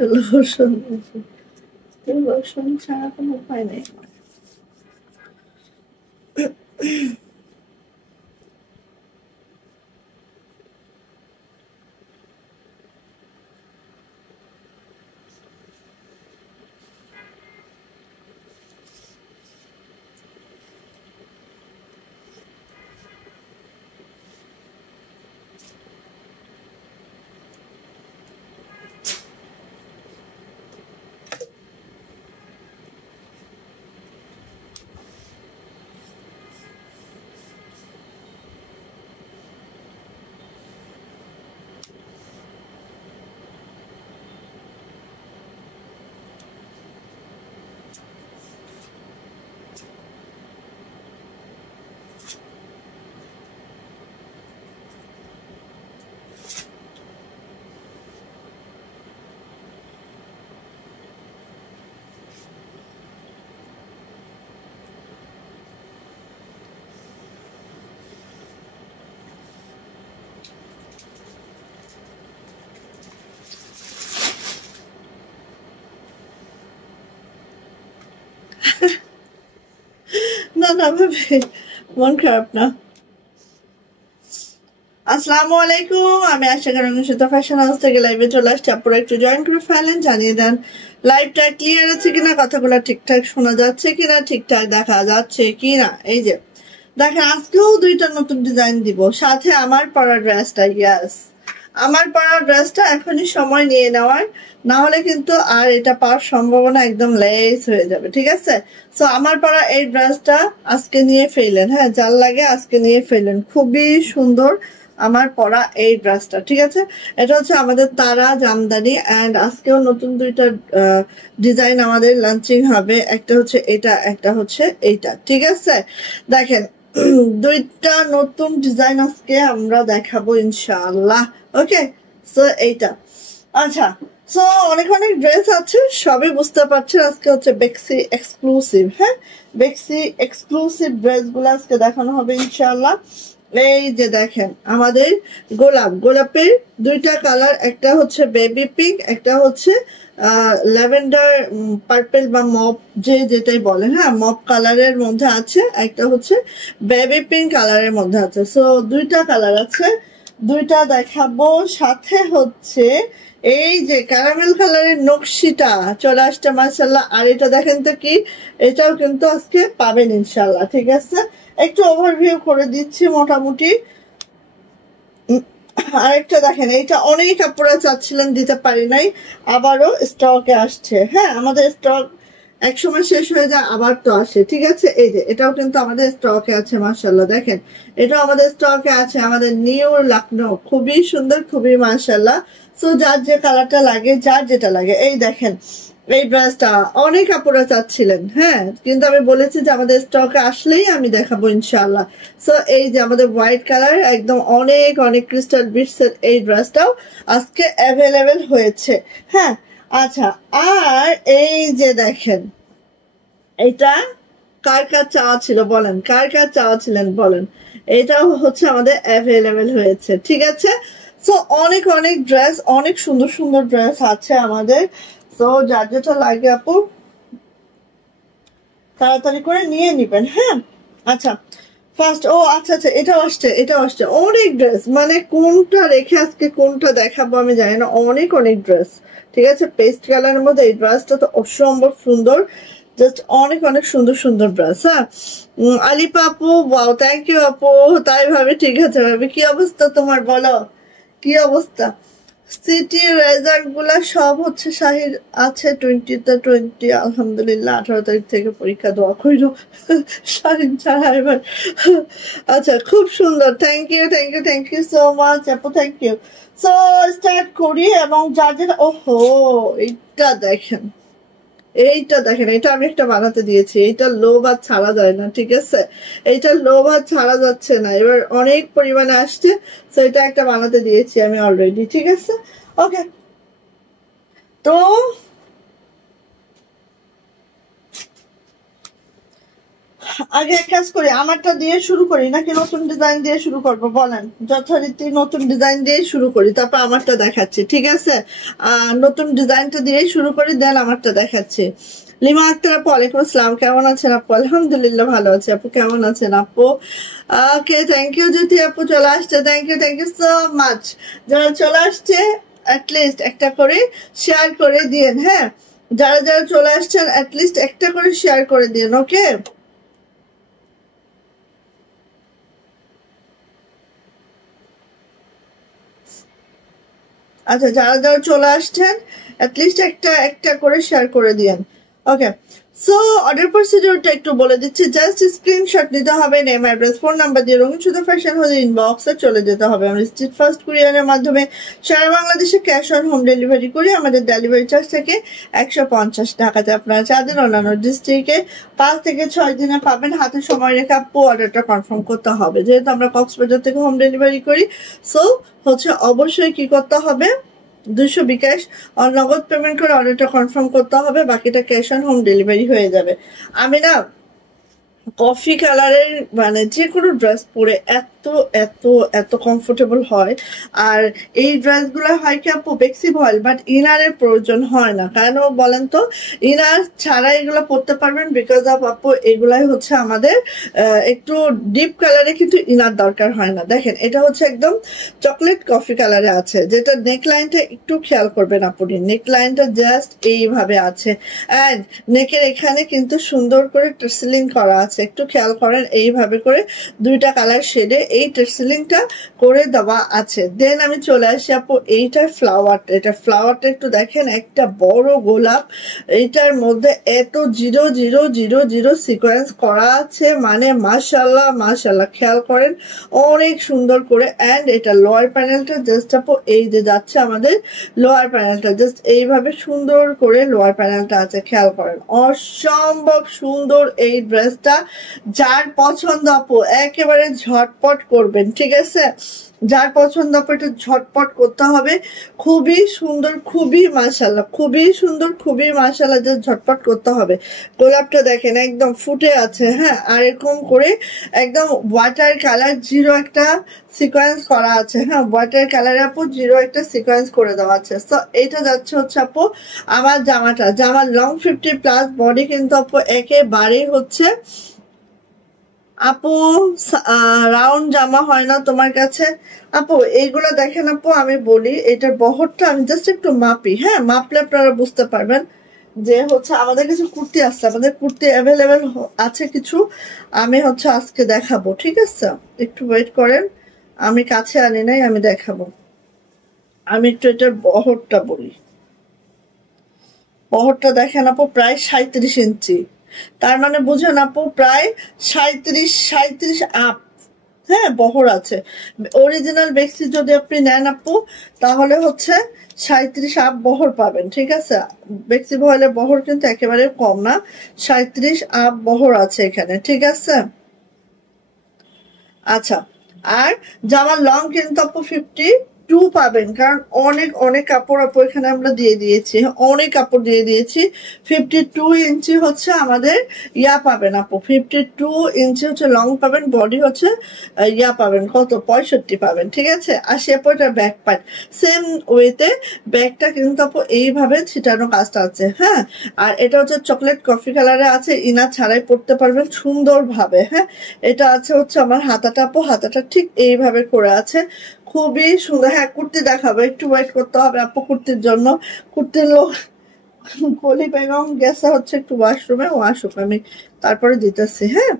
Lotion lotion ছাড়া কোনো উপায় নেই। না না ভাবে মন খারাপ না। আসসালামু আলাইকুম, আমি আশা করি সুতা ফ্যাশন হাউস থেকে লাইভে চলে আসছি। আপনারা একটু জয়েন করে ফেলেন, জানিয়ে দেন লাইভটা ক্লিয়ার আছে কিনা, কথাগুলো ঠিকঠাক শোনা যাচ্ছে কিনা, ঠিকঠাক দেখা যাচ্ছে কিনা। এই যে দেখেন, আজকেও দুইটা নতুন ডিজাইন দিব, সাথে আমার পরা ড্রেসটা। ইয়াস, আমার পরা ড্রেসটা এখনই সময় নিয়ে নেওয়ার, না হলে কিন্তু আর এটা পাওয়ার সম্ভাবনা একদম লেস হয়ে যাবে। ঠিক আছে, সো আমার পরা এই ড্রেসটা আজকে নিয়ে ফেলেন। হ্যাঁ, যার লাগে আজকে নিয়ে ফেলেন, খুবই সুন্দর আমার পরা এই ড্রেসটা। ঠিক আছে, এটা হচ্ছে আমাদের তারা জামদানি, অ্যান্ড আজকেও নতুন দুইটা ডিজাইন আমাদের লঞ্চিং হবে। একটা হচ্ছে এটা, একটা হচ্ছে এইটা। ঠিক আছে, দেখেন দুইটা নতুন ডিজাইন আজকে আমরা দেখাবো ইনশাআল্লাহ। ওকে, সো এইটা আচ্ছা। সো অনেক অনেক ড্রেস আছে, সবই বুঝতে পারছেন। আজকে হচ্ছে বেক্সি এক্সক্লুসিভ। হ্যাঁ, বেক্সি এক্সক্লুসিভ ড্রেস গুলো আজকে দেখানো হবে ইনশাআল্লাহ। এই যে দেখেন, আমাদের গোলাপের দুইটা কালার, একটা হচ্ছে বেবি পিঙ্ক, একটা হচ্ছে ল্যাভেন্ডার পার্পল বা মপ, যেটাই বলে। হ্যাঁ, মপ কালারের মধ্যে আছে, একটা হচ্ছে বেবি পিঙ্ক কালারের মধ্যে আছে। সো দুইটা কালার আছে, দুইটা দেখাবো। সাথে হচ্ছে এই যে ক্যারামেল কালারের নকশিটা চলে আসছে মাশাআল্লাহ। আর এটা দেখেন তো কি, এটাও কিন্তু আজকে পাবেন ইনশাআল্লাহ। ঠিক আছে, একটু ওভারভিউ করে দিচ্ছি মোটামুটি। আরেকটা দেখেন, এইটা অনেক আপুরা চাচ্ছিলেন, দিতে পারি নাই, আবারও স্টকে আসছে। হ্যাঁ, আমাদের স্টক একসময় শেষ হয়ে যায়, আবার তো আসে। ঠিক আছে, এই যে এটাও কিন্তু আমাদের স্টকে আছে মাশাআল্লাহ। দেখেন, এটাও আমাদের স্টকে আছে, আমাদের নিউ লখনৌ, খুবই সুন্দর, খুবই মাশাআল্লাহ। সো যার যে কালারটা লাগে, যার যেটা লাগে। এই দেখেন, এই ড্রেসটা অনেক আপুরা চাচ্ছিলেন। হ্যাঁ, কিন্তু আমি বলেছি যে আমাদের স্টকে আসলেই আমি দেখাবো ইনশাআল্লাহ। সো এই যে আমাদের হোয়াইট কালার, একদম অনেক অনেক ক্রিস্টাল বিটসের এই ড্রেসটাও আজকে অ্যাভেলেবেল হয়েছে। হ্যাঁ, আচ্ছা। আর এই যে দেখেন, এটা কার কার চাওয়া ছিল বলেন, কার কার চাওয়া ছিলেন বলেন। এটাও হচ্ছে আমাদের অ্যাভেলেবেল হয়েছে। ঠিক আছে, সো অনেক অনেক ড্রেস, অনেক সুন্দর সুন্দর ড্রেস আছে আমাদের। তো যার যেটা লাগে আপু তাড়াতাড়ি করে নিয়ে নিবেন। হ্যাঁ, আচ্ছা ফার্স্ট, ও আচ্ছা আচ্ছা, এটাও আসছে, এটাও আসছে। অনেক ড্রেস, মানে কোনটা রেখে আজকে কোনটা দেখাবো আমি জানি না, অনেক অনেক ড্রেস। ঠিক আছে, পেস্ট কালারের মধ্যে এই ড্রেসটা তো অসম্ভব সুন্দর, জাস্ট অনেক অনেক সুন্দর সুন্দর ড্রেস। হ্যাঁ, আলিপা আপু, ওয়াও, থ্যাংক ইউ আপু। তাই ভাবে, ঠিক আছে ভাবে, কি অবস্থা তোমার বলো, কি অবস্থা? সিটি রেজাল্ট গুলা সব হচ্ছে শাহির আছে 20 আলহামদুলিল্লাহ। 18 তারিখ থেকে পরীক্ষা, দোয়া কইরো শাহিন ছাড়া এবার। আচ্ছা, খুব সুন্দর, thank you thank you thank you so much আপু, থ্যাংক ইউ। সো স্টার্ট করি, এবং যার যেটা, ওহো এইটা দেখেন, এইটা দেখেন, এটা আমি একটা বানাতে দিয়েছি। এইটা লোভ আর ছাড়া যায় না। ঠিক আছে, এইটা লোভ আর ছাড়া যাচ্ছে না, এবার অনেক পরিমাণে আসছে। তো এটা একটা বানাতে দিয়েছি আমি অলরেডি। ঠিক আছে, ওকে। তো আগে এক কাজ করি, আমারটা দিয়ে শুরু করি নাকি নতুন ডিজাইন দিয়ে শুরু করব বলেন? যথারীতি নতুন ডিজাইন দিয়ে শুরু করি, তারপর আমারটা দেখাচ্ছি, ঠিক আছে? নতুন ডিজাইনটা দিয়ে শুরু করি, দেন আমারটা দেখাচ্ছি। লিমা আক্তার আপু, ওয়ালাইকুম আসসালাম, কেমন আছেন আপু? আলহামদুলিল্লাহ ভালো আছি আপু, কেমন আছেন আপু? ওকে, থ্যাংক ইউ জ্যোতি আপু, চলে আসছে, থ্যাংক ইউ সো মাচ। যারা চলে আসছে অ্যাটলিস্ট একটা করে শেয়ার করে দিন, হ্যাঁ? যারা যারা চলে আসছেন অ্যাটলিস্ট একটা করে শেয়ার করে দিন, ওকে? আচ্ছা, যারা যারা চলে আসছেন অ্যাটলিস্ট একটা একটা করে শেয়ার করে দিন, ওকে? সো অর্ডার প্রসিডিউরটা একটু বলে দিচ্ছি। জাস্ট স্ক্রিনশট নিতে হবে, নেম, অ্যাড্রেস, ফোন নাম্বার দিয়ে রঙিন সুতো ফ্যাশন হলে ইনবক্সে চলে যেতে হবে। আমরা স্ট্রিট ফাস্ট কুরিয়ারের মাধ্যমে সারা বাংলাদেশে ক্যাশ অন হোম ডেলিভারি করি। আমাদের ডেলিভারি চার্জ থেকে 150 টাকাতে আপনারা চাঁদের অন্যান্য ডিস্ট্রিক্টে 5 থেকে 6 দিনে পাবেন। হাতে সময় রেখে আপু অর্ডারটা কনফার্ম করতে হবে, যেহেতু আমরা কক্সবাজার থেকে হোম ডেলিভারি করি। সো হচ্ছে অবশ্যই কি করতে হবে, 200 বিকাশ নগদ পেমেন্ট করে অর্ডারটা কনফার্ম করতে হবে, বাকিটা ক্যাশ অন হোম ডেলিভারি হয়ে যাবে। আমি না কফি কালারের মানে যে কোনো ড্রেস পরে এত এত এত কমফোর্টেবল হয়। আর এই ড্রেসগুলো হয় কি আপু ফ্লেক্সিবল, বাট ইনারের প্রয়োজন হয় না। কেন বলেন তো? ইনার ছাড়া এগুলো পরতে পারবেন, বিকজ অফ আপু এগুলাই হচ্ছে আমাদের একটু ডিপ কালারে কিন্তু ইনার দরকার হয় না। দেখেন এটা হচ্ছে একদম চকলেট কফি কালারে আছে, যেটা নেক লাইনটা একটু খেয়াল করবেন আপনি, নেক লাইনটা জাস্ট এইভাবে আছে, অ্যান্ড নেকের এখানে কিন্তু সুন্দর করে টার্সেলিং করা আছে, একটু খেয়াল করেন, এইভাবে করে দুইটা কালার শেডে এই টার্সেলিংটা করে দেওয়া আছে। দেন আমি চলে আসি আপু এইটার ফ্লাওয়ারটা, এটা ফ্লাওয়ারটা একটু দেখেন, একটা বড় গোলাপ, এইটার মধ্যে এত 0 0 0 0 সিকোয়েন্স করা আছে, মানে মাশাআল্লাহ মাশাআল্লাহ, খেয়াল করেন অনেক সুন্দর করে। অ্যান্ড এটা লোয়ার প্যানেলটা জাস্ট আপু এই যে যাচ্ছে আমাদের লোয়ার প্যানেলটা, জাস্ট এইভাবে সুন্দর করে লোয়ার প্যানেলটা আছে, খেয়াল করেন অসম্ভব সুন্দর এই ড্রেসটা। যার পছন্দ আপু একেবারে ঝটপট করবেন, ঠিক আছে? যার পছন্দ আপু এটা ঝটপট করতে হবে। খুবই সুন্দর, খুবই মাশাআল্লাহ, খুবই সুন্দর, খুবই মাশাআল্লাহ, জাস্ট ঝটপট করতে হবে। গোলাপটা দেখেন একদম ফুটে আছে, হ্যাঁ? আর এরকম করে একদম ওয়াটার কালার জিরো একটা সিকোয়েন্স করা আছে, হ্যাঁ? ওয়াটার কালারে আপু জিরো একটা সিকোয়েন্স করে দেওয়া আছে। তো এটা যাচ্ছে হচ্ছে আপু আমার জামাটা, জামার লং 50+ বডি কিন্তু আপু একেবারেই হচ্ছে আপু রাউন্ড জামা হয় না তোমার কাছে আপু? এইগুলো দেখেন আপু, আমি বলি এটার বহরটা আমি জাস্ট একটু মাপি, হ্যাঁ? মাপলে আপনারা বুঝতে পারবেন যে হচ্ছে আমাদের কিছু কুর্তি আছে, আমাদের কুর্তি অ্যাভেলেবেল আছে কিছু, আমি হচ্ছে আজকে দেখাবো, ঠিক আছে? একটু ওয়েট করেন, আমি কাছে আনি নাই, আমি দেখাবো। আমি একটু এটার বহরটা বলি। বহরটা দেখেন আপু প্রায় 37 ইঞ্চি, তার মানে বুঝেন আপু প্রায় 37 আপ, হ্যাঁ, বহর আছে। অরিজিনাল বেক্সি যদি আপনি নেন আপু তাহলে হচ্ছে 37 আপ বহর পাবেন, ঠিক আছে? বেক্সি ভয়েলের বহর কিন্তু একেবারে কম না, 37 আপ বহর আছে এখানে, ঠিক আছে? আচ্ছা, আর জামার লং কিন্তু আপু 52 পাবেন, কারণ অনেক অনেক কাপড় আপু এখানে আমরা দিয়ে দিয়েছি, অনেক কাপড় দিয়ে দিয়েছি। 52 ইঞ্চি হচ্ছে আমাদের ইয়া পাবেন আপু, 52 ইঞ্চি হচ্ছে লং পাবেন, বডি হচ্ছে ইয়া পাবেন কত 65 পাবেন, ঠিক আছে? আর সে আপু এটা ব্যাক পার্ট সেম ওয়েতে, ব্যাগটা কিন্তু আপু এইভাবে ছিটানো কাজটা আছে, হ্যাঁ? আর এটা হচ্ছে চকলেট কফি কালারে আছে, ইনার ছাড়াই পরতে পারবেন সুন্দরভাবে, হ্যাঁ? এটা আছে হচ্ছে আমার হাতাটা আপু, হাতাটা ঠিক এইভাবে করে আছে, খুবই সুন্দর। হ্যাঁ, কুর্তি দেখাবো, একটু ওয়েট করতে হবে আপু কুর্তির জন্য। কুর্তির লোক কলি বেগম গেছে হচ্ছে একটু ওয়াশরুমে, ও আসুক আমি তারপরে দিতেছি, হ্যাঁ?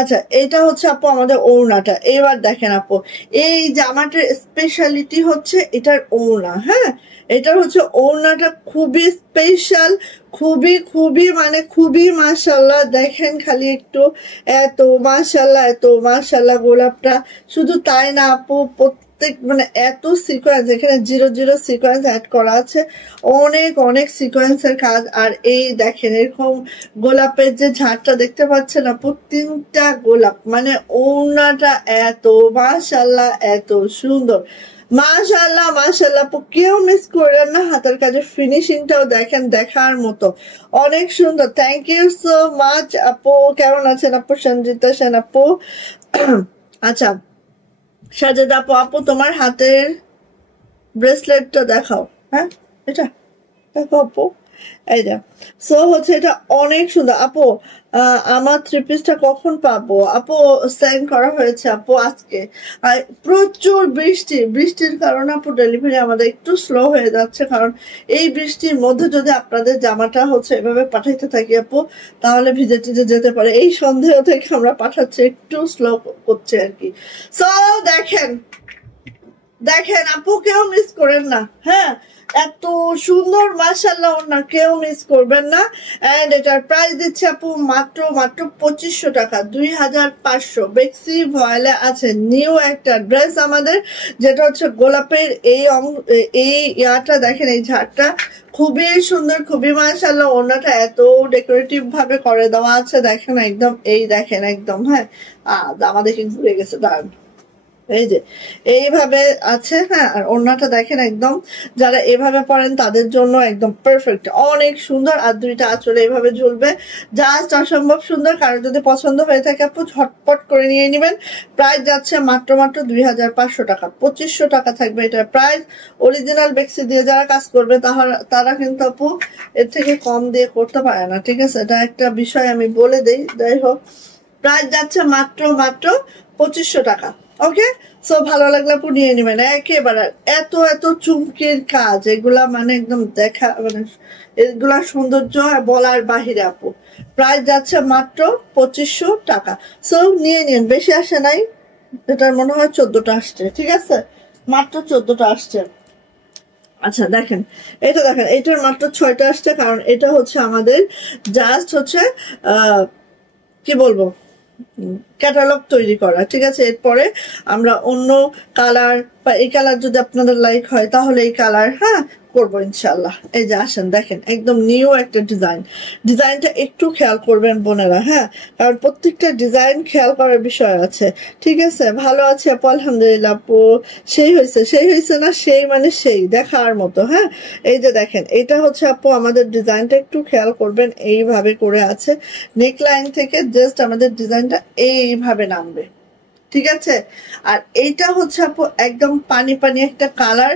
আচ্ছা, এটা হচ্ছে আপু আমাদের ওড়নাটা। এবার দেখেন আপু এই জামাটার স্পেশালিটি হচ্ছে এটার ওড়না, হ্যাঁ? এটার হচ্ছে ওড়নাটা খুবই স্পেশাল, খুবই খুবই মানে খুবই মাশাআল্লাহ। দেখেন খালি একটু, এত মাশাআল্লাহ, এত মাশাআল্লাহ গোলাপটা। শুধু তাই না আপু, প্রত্যেক মানে এত সিকোয়েন্স, এখানে 0 0 সিকোয়েন্স অ্যাড করা আছে, অনেক অনেক সিকোয়েন্সের কাজ। আর এই দেখেন এরকম গোলাপের যে ঝাড়টা দেখতে পাচ্ছেন আপু, 3টা গোলাপ, মানে ওড়নাটা এত মাশাআল্লাহ এত সুন্দর। মাশাআল্লাহ মাশাআল্লাহ আপু, কেউ মিস করলেন না, হাতের কাজের ফিনিশিংটাও দেখেন দেখার মতো, অনেক সুন্দর। থ্যাংক ইউ সো মাচ আপু। কেমন আছেন আপু? সঞ্জিতা সেন আপু। আচ্ছা সাজেদা আপু, আপু তোমার হাতের ব্রেসলেটটা দেখাও। হ্যাঁ এটা দেখো আপু, এই যে সো হচ্ছে এটা অনেক সুন্দর আপু। আমার থ্রি পিসটা কখন পাবো আপু? সেন্ড করা হয়েছে আপু আজকে। আর প্রচুর বৃষ্টির কারণে আপু ডেলিভারি আমাদের একটু স্লো হয়ে যাচ্ছে, কারণ এই বৃষ্টির মধ্যে যদি আপনাদের জামাটা হচ্ছে এভাবে পাঠাইতে থাকি আপু, তাহলে ভিজে টিজে যেতে পারে। এই সন্দেহ থেকে আমরা পাঠাচ্ছি, একটু স্লো করছে আর কি। সো দেখেন দেখেন আপু, কেউ মিস করেন না। হ্যাঁ এত সুন্দর মাশাআল্লাহ, না কেউ মিস করবেন না। এন্ড এটার প্রাইস দিচ্ছে আপু মাত্র 2500 টাকা, 2500। বেক্সি ভয়েলে আছে নিউ একটা ড্রেস আমাদের, যেটা হচ্ছে গোলাপের এই ইয়াটা দেখেন, এই ঝাড়টা খুবই সুন্দর, খুবই মাশাআল্লাহ। ওড়নাটা এত ডেকোরেটিভ ভাবে করে দেওয়া আছে দেখেন, একদম এই দেখেন একদম। হ্যাঁ জামা দেখে ঘুরে গেছে দাঁড়ান, এই যে এইভাবে আছে। হ্যাঁ আর ওড়নাটা দেখেন একদম, যারা এভাবে পরেন তাদের জন্য একদম পারফেক্ট, অনেক সুন্দর। আর দুইটা আঁচলে এভাবে ঝুলবে, জাস্ট অসম্ভব সুন্দর। কারো যদি পছন্দ হয়ে থাকে আপু ঝটপট করে নিয়ে নেবেন। প্রাইস যাচ্ছে মাত্র 2500 টাকা, 2500 টাকা থাকবে এটার প্রাইস। অরিজিনাল বেক্সি দিয়ে যারা কাজ করবে তারা কিন্তু আপু এর থেকে কম দিয়ে করতে পারে না, ঠিক আছে? এটা একটা বিষয় আমি বলে দেই। যাই হোক, প্রাইস যাচ্ছে মাত্র 2500 টাকা। ওকে, সো ভালো লাগলে আপু নিয়ে নেবেন একেবারে। এত এত চুমকির কাজ এগুলা, মানে একদম দেখা, মানে এগুলা সৌন্দর্য বলার বাহিরে আপু। প্রাইস যাচ্ছে মাত্র 2500 টাকা। সো নিয়ে নিন, বেশি আসে নাই, এটার মনে হয় 14টা আসছে, ঠিক আছে? মাত্র 14টা আসছে। আচ্ছা দেখেন এটা, দেখেন এটার মাত্র 6টা আসছে, কারণ এটা হচ্ছে আমাদের জাস্ট হচ্ছে কি বলবো, ক্যাটালগ তৈরি করা, ঠিক আছে? এরপরে আমরা অন্য কালার বা এই কালার যদি আপনাদের লাইক হয় তাহলে এই কালার হ্যাঁ করবো ইনশাল্লাহ। এই যে আসেন দেখেন, একদম নিউ একটা ডিজাইনটা একটু খেয়াল করবেন বোনেরা। হ্যাঁ কারণ প্রত্যেকটা ডিজাইন খেয়াল করার বিষয় আছে, ঠিক আছে? ভালো আছে আপু, আলহামদুলিল্লাহ আপু। সেই হয়েছে না, সেই মানে সেই দেখার মতো। হ্যাঁ এই যে দেখেন, এটা হচ্ছে আপু আমাদের ডিজাইনটা একটু খেয়াল করবেন, এইভাবে করে আছে। নেকলাইন থেকে জাস্ট আমাদের ডিজাইনটা এইভাবে নামবে, ঠিক আছে? আর এইটা হচ্ছে আপু একদম পানি পানি একটা কালার,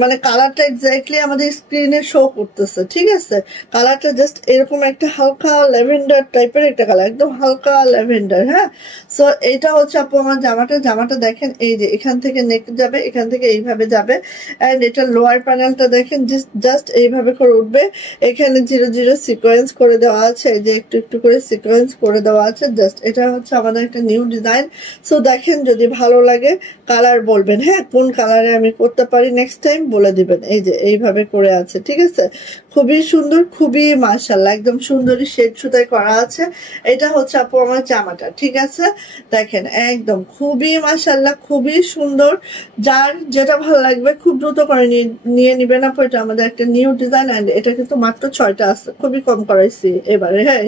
মানে কালারটা এক্স্যাক্টলি আমাদের স্ক্রিনে শো করতেছে, ঠিক আছে? কালারটা জাস্ট এরকম একটা হালকা ল্যাভেন্ডার টাইপের একটা কালার, একদম হালকা ল্যাভেন্ডার। হ্যাঁ সো এইটা হচ্ছে আপু আমার জামাটা দেখেন, এই যে এখান থেকে নেক যাবে, এখান থেকে এইভাবে যাবে। অ্যান্ড এটা লোয়ার প্যানেলটা দেখেন, জাস্ট এইভাবে করে উঠবে। এখানে 0 0 সিকোয়েন্স করে দেওয়া আছে, এই যে একটু একটু করে সিকোয়েন্স করে দেওয়া আছে। জাস্ট এটা হচ্ছে আমাদের একটা নিউ ডিজাইন। সো দেখেন, যদি ভালো লাগে কালার বলবেন, হ্যাঁ কোন কালারে আমি করতে পারি নেক্সট টাইম বলে দিবেন। এই যে এইভাবে করে আছে, ঠিক আছে? খুবই সুন্দর, খুবই মাশাআল্লাহ, একদম সুন্দরী শেড সুতায় করা আছে। এটা হচ্ছে আপু আমার জামাটা, ঠিক আছে? দেখেন একদম খুবই মাশাআল্লাহ, খুবই সুন্দর। যার যেটা ভালো লাগবে খুব দ্রুত করে নিয়ে নিবেন আপু। এটা আমাদের একটা নিউ ডিজাইন, অ্যান্ড এটা কিন্তু মাত্র 6টা আছে, খুবই কম করাইছি এবারে। হ্যাঁ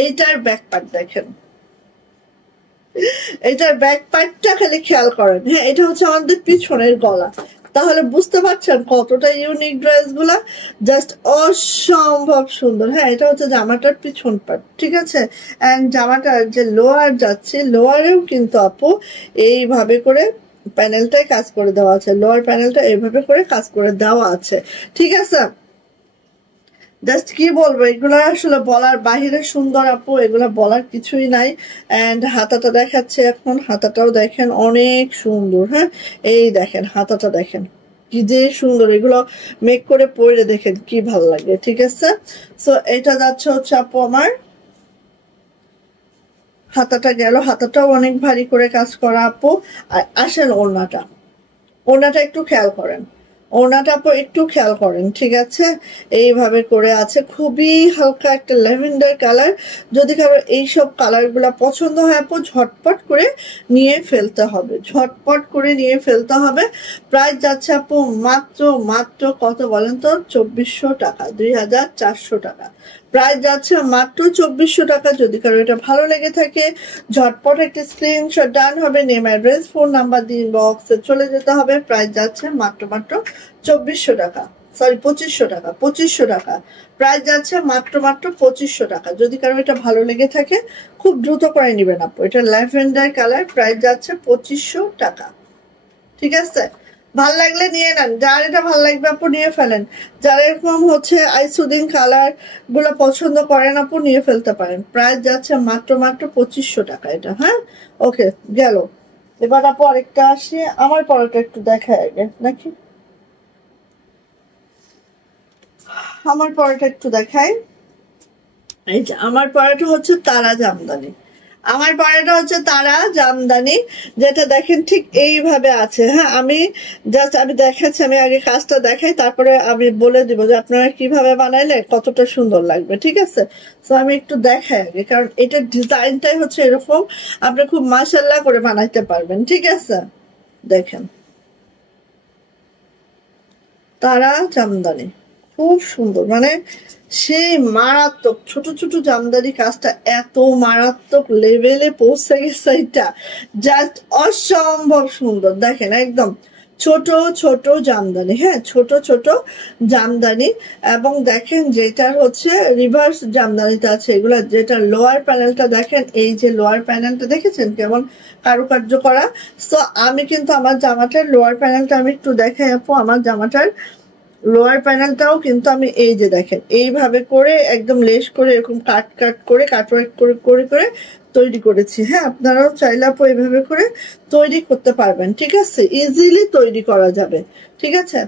এইটার ব্যাক পার্ট দেখেন, এটার ব্যাক পার্টটা খালি খেয়াল করেন। হ্যাঁ এটা হচ্ছে আমাদের পিছনের গলা, তাহলে বুঝতে পারছেন কতটা ইউনিক ড্রেস গুলা, জাস্ট অসম্ভব সুন্দর। হ্যাঁ এটা হচ্ছে জামাটার পিছন পার্ট, ঠিক আছে? এন্ড জামাটার যে লোয়ার যাচ্ছে, লোয়ারেও কিন্তু আপু এইভাবে করে প্যানেলটাই কাজ করে দেওয়া আছে, লোয়ার প্যানেলটা এইভাবে করে কাজ করে দেওয়া আছে, ঠিক আছে? জাস্ট কি বলবো, এগুলো আসলে বলার বাহিরে সুন্দর আপু, এগুলো বলার কিছুই নাই। এন্ড হাতাটা দেখাচ্ছে এখন, হাতাটাও দেখেন অনেক সুন্দর। হ্যাঁ এই দেখেন হাতাটা দেখেন কি যে সুন্দর, এগুলো মেক করে পরে দেখেন কি ভালো লাগে, ঠিক আছে? সো এটা যাচ্ছে হচ্ছে আপু আমার হাতাটা গেল, হাতাটাও অনেক ভারী করে কাজ করা আপু। আর আসেন ওড়নাটা একটু খেয়াল করেন, ওড়নাটা আপু একটু খেয়াল করেন, ঠিক আছে? এইভাবে করে আছে, খুবই হালকা একটা ল্যাভেন্ডার কালার। যদি কারো এইসব কালার গুলা পছন্দ হয় আপু, ঝটপট করে নিয়ে ফেলতে হবে, ঝটপট করে নিয়ে ফেলতে হবে। প্রাইস যাচ্ছে আপু মাত্র কত বলেন তো? 2400 টাকা, 2400 টাকা। প্রাইস যাচ্ছে মাত্র 2400 টাকা। যদি কারো এটা ভালো লেগে থাকে ঝটপট একটা স্ক্রিনশট ডান হবে, নেম অ্যাড্রেস ফোন নাম্বার দিয়ে ইনবক্সে চলে যেতে হবে। প্রাইস যাচ্ছে মাত্র 2400 টাকা, সরি 2500 টাকা, 2500 টাকা প্রাইস যাচ্ছে মাত্র 2500 টাকা। যদি কারো এটা ভালো লেগে থাকে খুব দ্রুত করে নেবেন আপু। এটা ল্যাভেন্ডার কালার, প্রাইস যাচ্ছে 2500 টাকা। ঠিক আছে, ভাল লাগলে নিয়ে নেন, যার এটা ভাল লাগবে আপু নিয়ে ফেলেন। যারা এরকম হচ্ছে আইসুদিন কালার গুলো পছন্দ করেন আপু নিয়ে ফেলতে পারেন। প্রাইস যাচ্ছে মাত্র 2500 টাকা এটা। হ্যাঁ ওকে গেল। এবার আপু আরেকটা আসি, আমার পরাটা একটু দেখায় আগে নাকি, আমার পরাটা একটু দেখাই। এই যে আমার পরাটা হচ্ছে তারা জামদানি, আমার পরাটা হচ্ছে তারা জামদানি, যেটা দেখেন ঠিক এইভাবে আছে। হ্যাঁ আমি জাস্ট আমি দেখাচ্ছি, আমি আগে কাজটা দেখাই তারপরে আমি বলে দিব যে আপনারা কিভাবে বানাইলে কতটা সুন্দর লাগবে। ঠিক আছে, তো আমি একটু দেখাই আগে, কারণ এটার ডিজাইনটাই হচ্ছে এরকম, আপনি খুব মাশাআল্লাহ করে বানাইতে পারবেন। ঠিক আছে, দেখেন তারা জামদানি খুব সুন্দর, মানে সেই মারাত্মক ছোট ছোট জামদানি কাজটা এত মারাত্মক লেভেলে পৌঁছে গেছে, এটা জাস্ট অসম্ভব সুন্দর। দেখেন একদম ছোট ছোট জামদানি, হ্যাঁ ছোট ছোট জামদানি। এবং দেখেন যেটার হচ্ছে রিভার্স জামদানিটা আছে এগুলা, যেটা লোয়ার প্যানেলটা দেখেন, এই যে লোয়ার প্যানেলটা দেখেছেন কেমন কারুকার্য করা। সো আমি কিন্তু আমার জামাটার লোয়ার প্যানেলটা আমি একটু দেখাই আপু। আমার জামাটার লোয়ার প্যানেলটাও কিন্তু আমি এই যে দেখেন এইভাবে করে একদম লেস করে এরকম কাট কাট করে কাটওয়ার্ক করে করে করে তৈরি করেছি। হ্যাঁ আপনারাও চাইলে আপু এইভাবে করে তৈরি করতে পারবেন। ঠিক আছে, ইজিলি তৈরি করা যাবে। ঠিক আছে,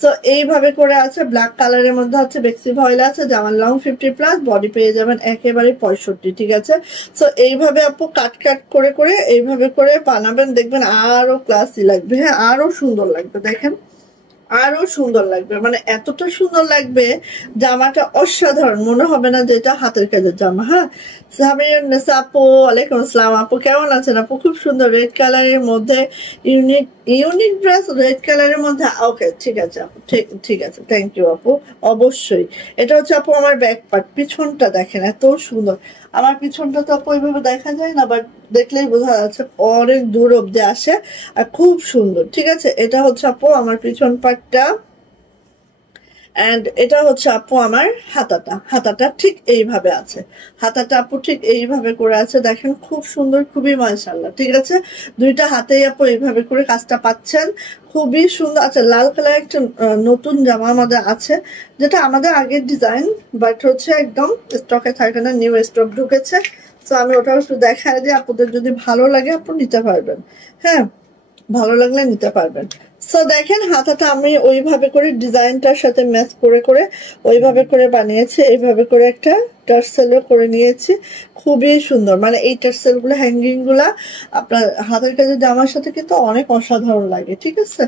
তো এইভাবে করে আছে, ব্ল্যাক কালারের মধ্যে হচ্ছে বেক্সি ভয়েল আছে, জামার লং 50+, বডি পেয়ে যাবেন একেবারে 65। ঠিক আছে, তো এইভাবে আপু কাট কাট করে করে এইভাবে করে বানাবেন, দেখবেন আরো ক্লাসি লাগবে। হ্যাঁ আরো সুন্দর লাগবে, দেখেন আরো সুন্দর লাগবে, মানে এতটা সুন্দর লাগবে জামাটা অসাধারণ, মনে হবে না যে এটা হাতের কাজের জামা। হ্যাঁ সামিউন্নেসা আপু, ওয়ালাইকুম আসসালাম আপু, কেমন আছেন আপু? খুব সুন্দর রেড কালারের মধ্যে, ইউনিক ইউনিক ড্রেস রেড কালারের মধ্যে। ওকে ঠিক আছে আপু, ঠিক আছে, থ্যাংক ইউ আপু। অবশ্যই এটা হচ্ছে আপু আমার ব্যাক পার্ট, পিছনটা দেখেন এত সুন্দর। আমার পিছনটা তো আপু ওইভাবে দেখা যায় না, বাট দেখলেই বোঝা যাচ্ছে অনেক দূর অব্দি আসে আর খুব সুন্দর। ঠিক আছে, এটা হচ্ছে আপু আমার পিছন পাটটা, এন্ড এটা হচ্ছে আপু আমার হাতাটা। হাতাটা ঠিক এইভাবে আছে, হাতাটা আপু ঠিক এইভাবে করে আছে, দেখেন খুব সুন্দর, খুবই মাশাআল্লাহ। ঠিক আছে, দুইটা হাতেই আপু এইভাবে করে কাজটা পাচ্ছেন, খুবই সুন্দর। আচ্ছা লাল কালার একটা নতুন জামা আমাদের আছে, যেটা আমাদের আগের ডিজাইন, বাট হচ্ছে একদম স্টকে থাকে না, নিউ স্টক ঢুকেছে। তো আমি ওটাও একটু দেখায় দিই, আপনাদের যদি ভালো লাগে আপু নিতে পারবেন। হ্যাঁ ভালো লাগলে নিতে পারবেন। সো দেখেন হাতাটা আমি ওইভাবে করে ডিজাইনটার সাথে ম্যাচ করে করে ওইভাবে করে বানিয়েছি, এইভাবে করে একটা টার্সেলও করে নিয়েছি, খুবই সুন্দর। মানে এই টার্সেল গুলো হ্যাঙ্গিং গুলা আপনার হাতের কাছে জামার সাথে কিন্তু অনেক অসাধারণ লাগে। ঠিক আছে,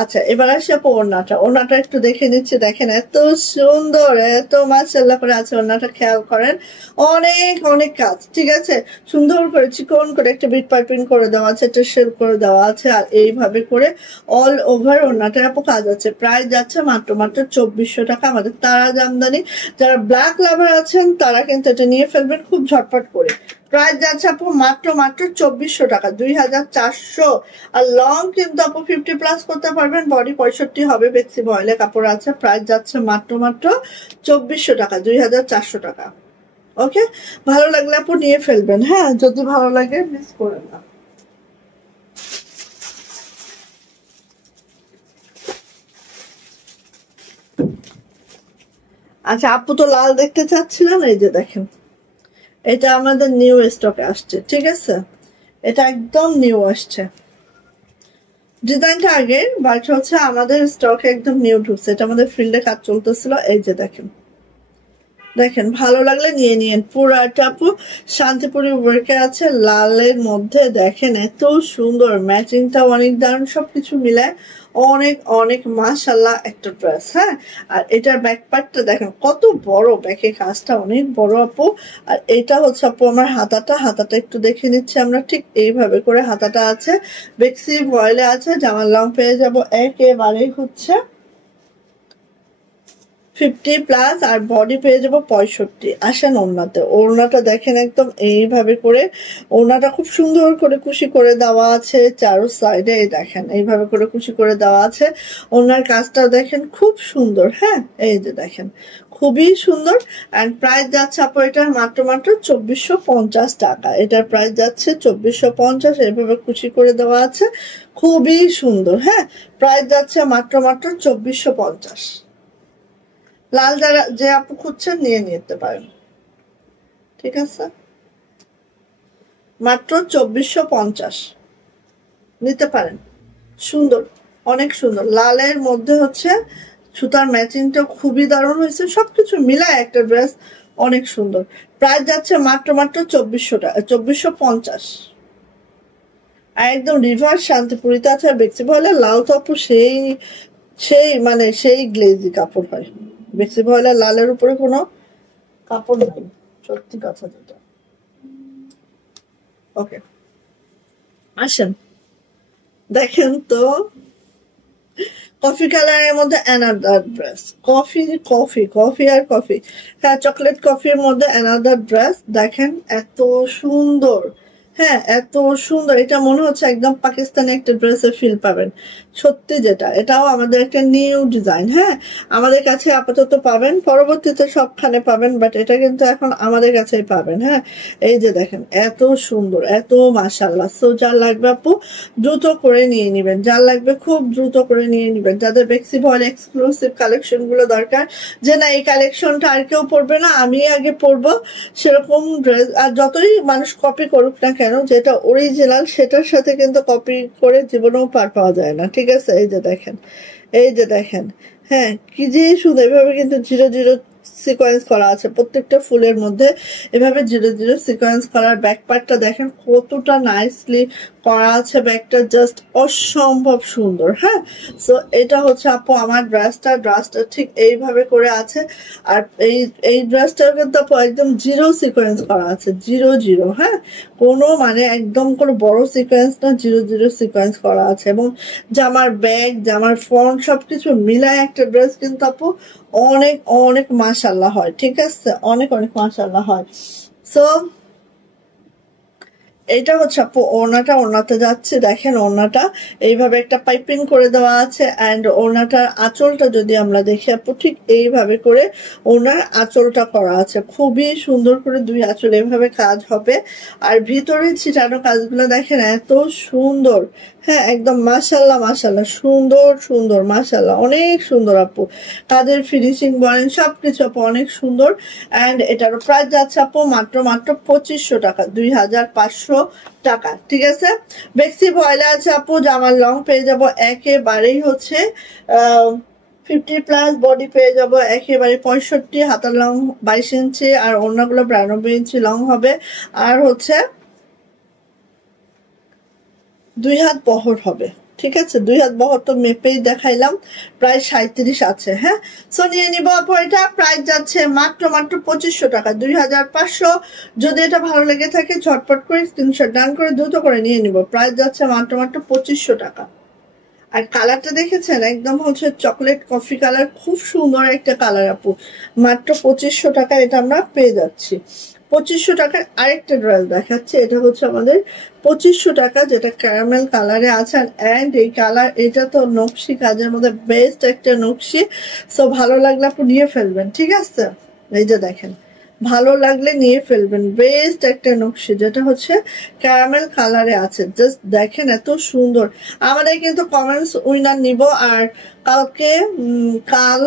আচ্ছা এবার আসি আপু ওড়নাটা। ওড়নাটা একটু দেখে নিচ্ছি, দেখেন এত সুন্দর, এত মাশাআল্লাহ করে আছে ওড়নাটা, খেয়াল করেন অনেক অনেক কাজ। ঠিক আছে, সুন্দর করে চিকন করে একটা বিট পাইপিং করে দেওয়া আছে, টার্সেল করে দেওয়া আছে, আর এইভাবে করে অল ওভার ওড়নাটার আপু কাজ আছে। প্রাইস যাচ্ছে মাত্র 2400 টাকা। আমাদের তারা জামদানি, যারা ব্ল্যাক লাভার আছেন তারা কিন্তু এটা নিয়ে ফেলবেন খুব ঝটপট করে। প্রাইস যাচ্ছে আপু মাত্র 2400 টাকা, 2400। আর লং কিন্তু আপু 50+ করতে পারবেন, বডি 65 হবে, বেক্সি ভয়েলে কাপড় আছে। প্রাইস যাচ্ছে মাত্র 2400 টাকা, 2400 টাকা। ওকে, ভালো লাগলে আপু নিয়ে ফেলবেন। হ্যাঁ যদি ভালো লাগে মিস করেন না। আচ্ছা আপু তো লাল দেখতে চাচ্ছিলেন, এই যে দেখেন এটা আমাদের নিউ স্টকে আসছে। ঠিক আছে, এটা একদম নিউ আসছে, ডিজাইনটা আগের, বাট হচ্ছে আমাদের স্টকে একদম নিউ ঢুকছে। এটা আমাদের ফিল্ডে কাজ চলতেছিল। এই যে দেখেন, দেখেন ভালো লাগলে নিয়ে নিন। পুরাটা আপু শান্তিপুরি ওয়ার্কে আছে লালের মধ্যে, দেখেন এত সুন্দর, ম্যাচিংটা অনেক দারুণ, সবকিছু মিলায় অনেক অনেক মাশাআল্লাহ একটা ড্রেস। হ্যাঁ আর এটার ব্যাক পার্টটা দেখেন কত বড়, ব্যাকে কাজটা অনেক বড় আপু। আর এটা হচ্ছে আপু আমার হাতাটা, হাতাটা একটু দেখে নিচ্ছি আমরা, ঠিক এইভাবে করে হাতাটা আছে, বেক্সি ভয়েলে আছে, জামার লং পেয়ে যাব একেবারেই হচ্ছে 50+ আর বডি পেয়ে যাবো 65। আসেন ওড়নাতে, ওড়নাটা দেখেন একদম এইভাবে করে ওড়নাটা খুব সুন্দর করে কুশি করে দেওয়া আছে চারো সাইডে। এই দেখেন এইভাবে করে কুশি করে দেওয়া আছে। ওড়নার কাজটা দেখেন খুব সুন্দর। হ্যাঁ, এই যে দেখেন খুবই সুন্দর। অ্যান্ড প্রাইস যাচ্ছে আপু এটার মাত্র 2450 টাকা। এটার প্রাইস যাচ্ছে 2450। এইভাবে কুচি করে দেওয়া আছে, খুবই সুন্দর। হ্যাঁ, প্রাইস যাচ্ছে মাত্র 2450। লাল যারা যে আপু খুঁজছেন নিয়ে নিতে পারেন, ঠিক আছে? মাত্র 2450 নিতে পারেন। সুন্দর, অনেক সুন্দর। লালের মধ্যে হচ্ছে সুতার ম্যাচিংটা খুবই দারুণ হয়েছে। সবকিছু মিলায় একটা ড্রেস অনেক সুন্দর। প্রাইস যাচ্ছে মাত্র 2400 টাকা, 2450। আর একদম রিভার্স শান্তিপুরিতে আছে। আর বেক্সি ভয়েলে লাল তো আপু সেই সেই মানে সেই গ্লেজি কাপড় হয়। বেক্সি ভয়েলে লালের উপরে কোনো কাপড় নাই, সত্যি কথা যেটা। ওকে, আসেন দেখেন তো কফি কালারের মধ্যে another dress. Coffee coffee coffee আর কফি, হ্যাঁ চকলেট কফির মধ্যে অ্যানাদার ড্রেস। দেখেন এত সুন্দর, হ্যাঁ এত সুন্দর। এটা মনে হচ্ছে একদম পাকিস্তানি একটা ড্রেসের ফিল পাবেন। সত্যি যেটা, এটাও আমাদের একটা নিউ ডিজাইন। হ্যাঁ, আমাদের কাছে আপাতত পাবেন, পরবর্তীতে সবখানে পাবেন, বাট এটা কিন্তু এখন আমাদের কাছেই পাবেন। হ্যাঁ, এই যে দেখেন এত সুন্দর, এত মাশাআল্লাহ। সো যার লাগবে আপু দ্রুত করে নিয়ে নিবেন, যার লাগবে খুব দ্রুত করে নিয়ে নিবেন। যাদের বেক্সি ভয়েল এক্সক্লুসিভ কালেকশন গুলো দরকার, যে না এই কালেকশনটা আর কেউ পরবে না, আমি আগে পরবো, সেরকম ড্রেস। আর যতই মানুষ কপি করুক না কেন, যেটা অরিজিনাল সেটার সাথে কিন্তু কপি করে জীবনেও পার পাওয়া যায় না, ঠিক আছে? এই যে দেখেন, এই যে দেখেন, হ্যাঁ কি যে শুধু এভাবে কিন্তু 0 0 সিকোয়েন্স করা আছে প্রত্যেকটা ফুলের মধ্যে। এভাবে 0 0 সিকোয়েন্স করার ব্যাক পার্টটা দেখেন কতটা নাইসলি করা আছে। ব্যাগটা জাস্ট অসম্ভব সুন্দর। হ্যাঁ, সো এটা হচ্ছে আপু আমার ড্রেসটা ঠিক এইভাবে করে আছে। আর এই ড্রেসটার কিন্তু আপু একদম 0 সিকোয়েন্স করা আছে, 0 0। হ্যাঁ, কোনো মানে একদম কোনো বড় সিকোয়েন্স না, 0 0 সিকোয়েন্স করা আছে। এবং জামার ব্যাগ, জামার ফ্রন্ট সবকিছু মিলায় একটা ড্রেস কিন্তু আপু অনেক অনেক মাশাআল্লাহ হয়, ঠিক আছে? অনেক অনেক মাশাআল্লাহ হয়। সো এটা হচ্ছে আপু ওড়নাটা। ওড়নাতে যাচ্ছে দেখেন, ওড়নাটা এইভাবে একটা পাইপিং করে দেওয়া আছে। অ্যান্ড ওড়নাটার আঁচলটা যদি আমরা দেখি আপু, ঠিক এইভাবে করে ওড়নার আঁচলটা করা আছে, খুবই সুন্দর করে দুই আঁচল এইভাবে কাজ হবে। আর ভিতরে ছিটানো কাজগুলো দেখেন এত সুন্দর। হ্যাঁ, একদম মাশাআল্লাহ মাশাআল্লাহ, সুন্দর সুন্দর, মাশাআল্লাহ অনেক সুন্দর আপু। কাজের ফিনিশিং বলেন সবকিছু আপু অনেক সুন্দর। অ্যান্ড এটার প্রাইস যাচ্ছে আপু মাত্র 2500 টাকা, 2500 টাকা, ঠিক আছে? বেক্সি ভয়েলে আছে আপু জামার লং পেয়ে যাব একেবারেই হচ্ছে 50+, বডি পেয়ে যাব একেবারে 65, হাতার লং 22 ইঞ্চি, আর ওড়নাগুলো 92 ইঞ্চি লং হবে। আর হচ্ছে 2 হাত বহর হবে, ঠিক আছে? 2 হাত বহর তো মেপেই দেখাইলাম, প্রায় 37 আছে। হ্যাঁ, সো নিয়ে নিবো আপু। এটা প্রাইস যাচ্ছে মাত্র 2500 টাকা, 2500। যদি এটা ভালো লেগে থাকে ঝটপট করে স্ক্রিনশট ডান করে দ্রুত করে নিয়ে নিব। প্রাইস যাচ্ছে মাত্র 2500 টাকা। আর কালারটা দেখেছেন একদম হচ্ছে চকলেট কফি কালার, খুব সুন্দর একটা কালার আপু। মাত্র 2500 টাকা এটা আমরা পেয়ে যাচ্ছি। 2500 টাকার আরেকটা ড্রেস দেখাচ্ছে। এটা হচ্ছে আমাদের 2500 টাকা, যেটা ক্যারামেল কালারে আছে। অ্যান্ড এই কালার, এটা তো নকশি কাজের মধ্যে বেস্ট একটা নকশি। সো ভালো লাগলে আপনি নিয়ে ফেলবেন, ঠিক আছে? এই যে দেখেন, ভালো লাগলে নিয়ে ফেলবেন, বেস্ট একটা নকশি, যেটা হচ্ছে ক্যারামেল কালারে আছে। জাস্ট দেখেন এত সুন্দর। আমাদের কিন্তু কমেন্টস উইনার নিব। আর কালকে কাল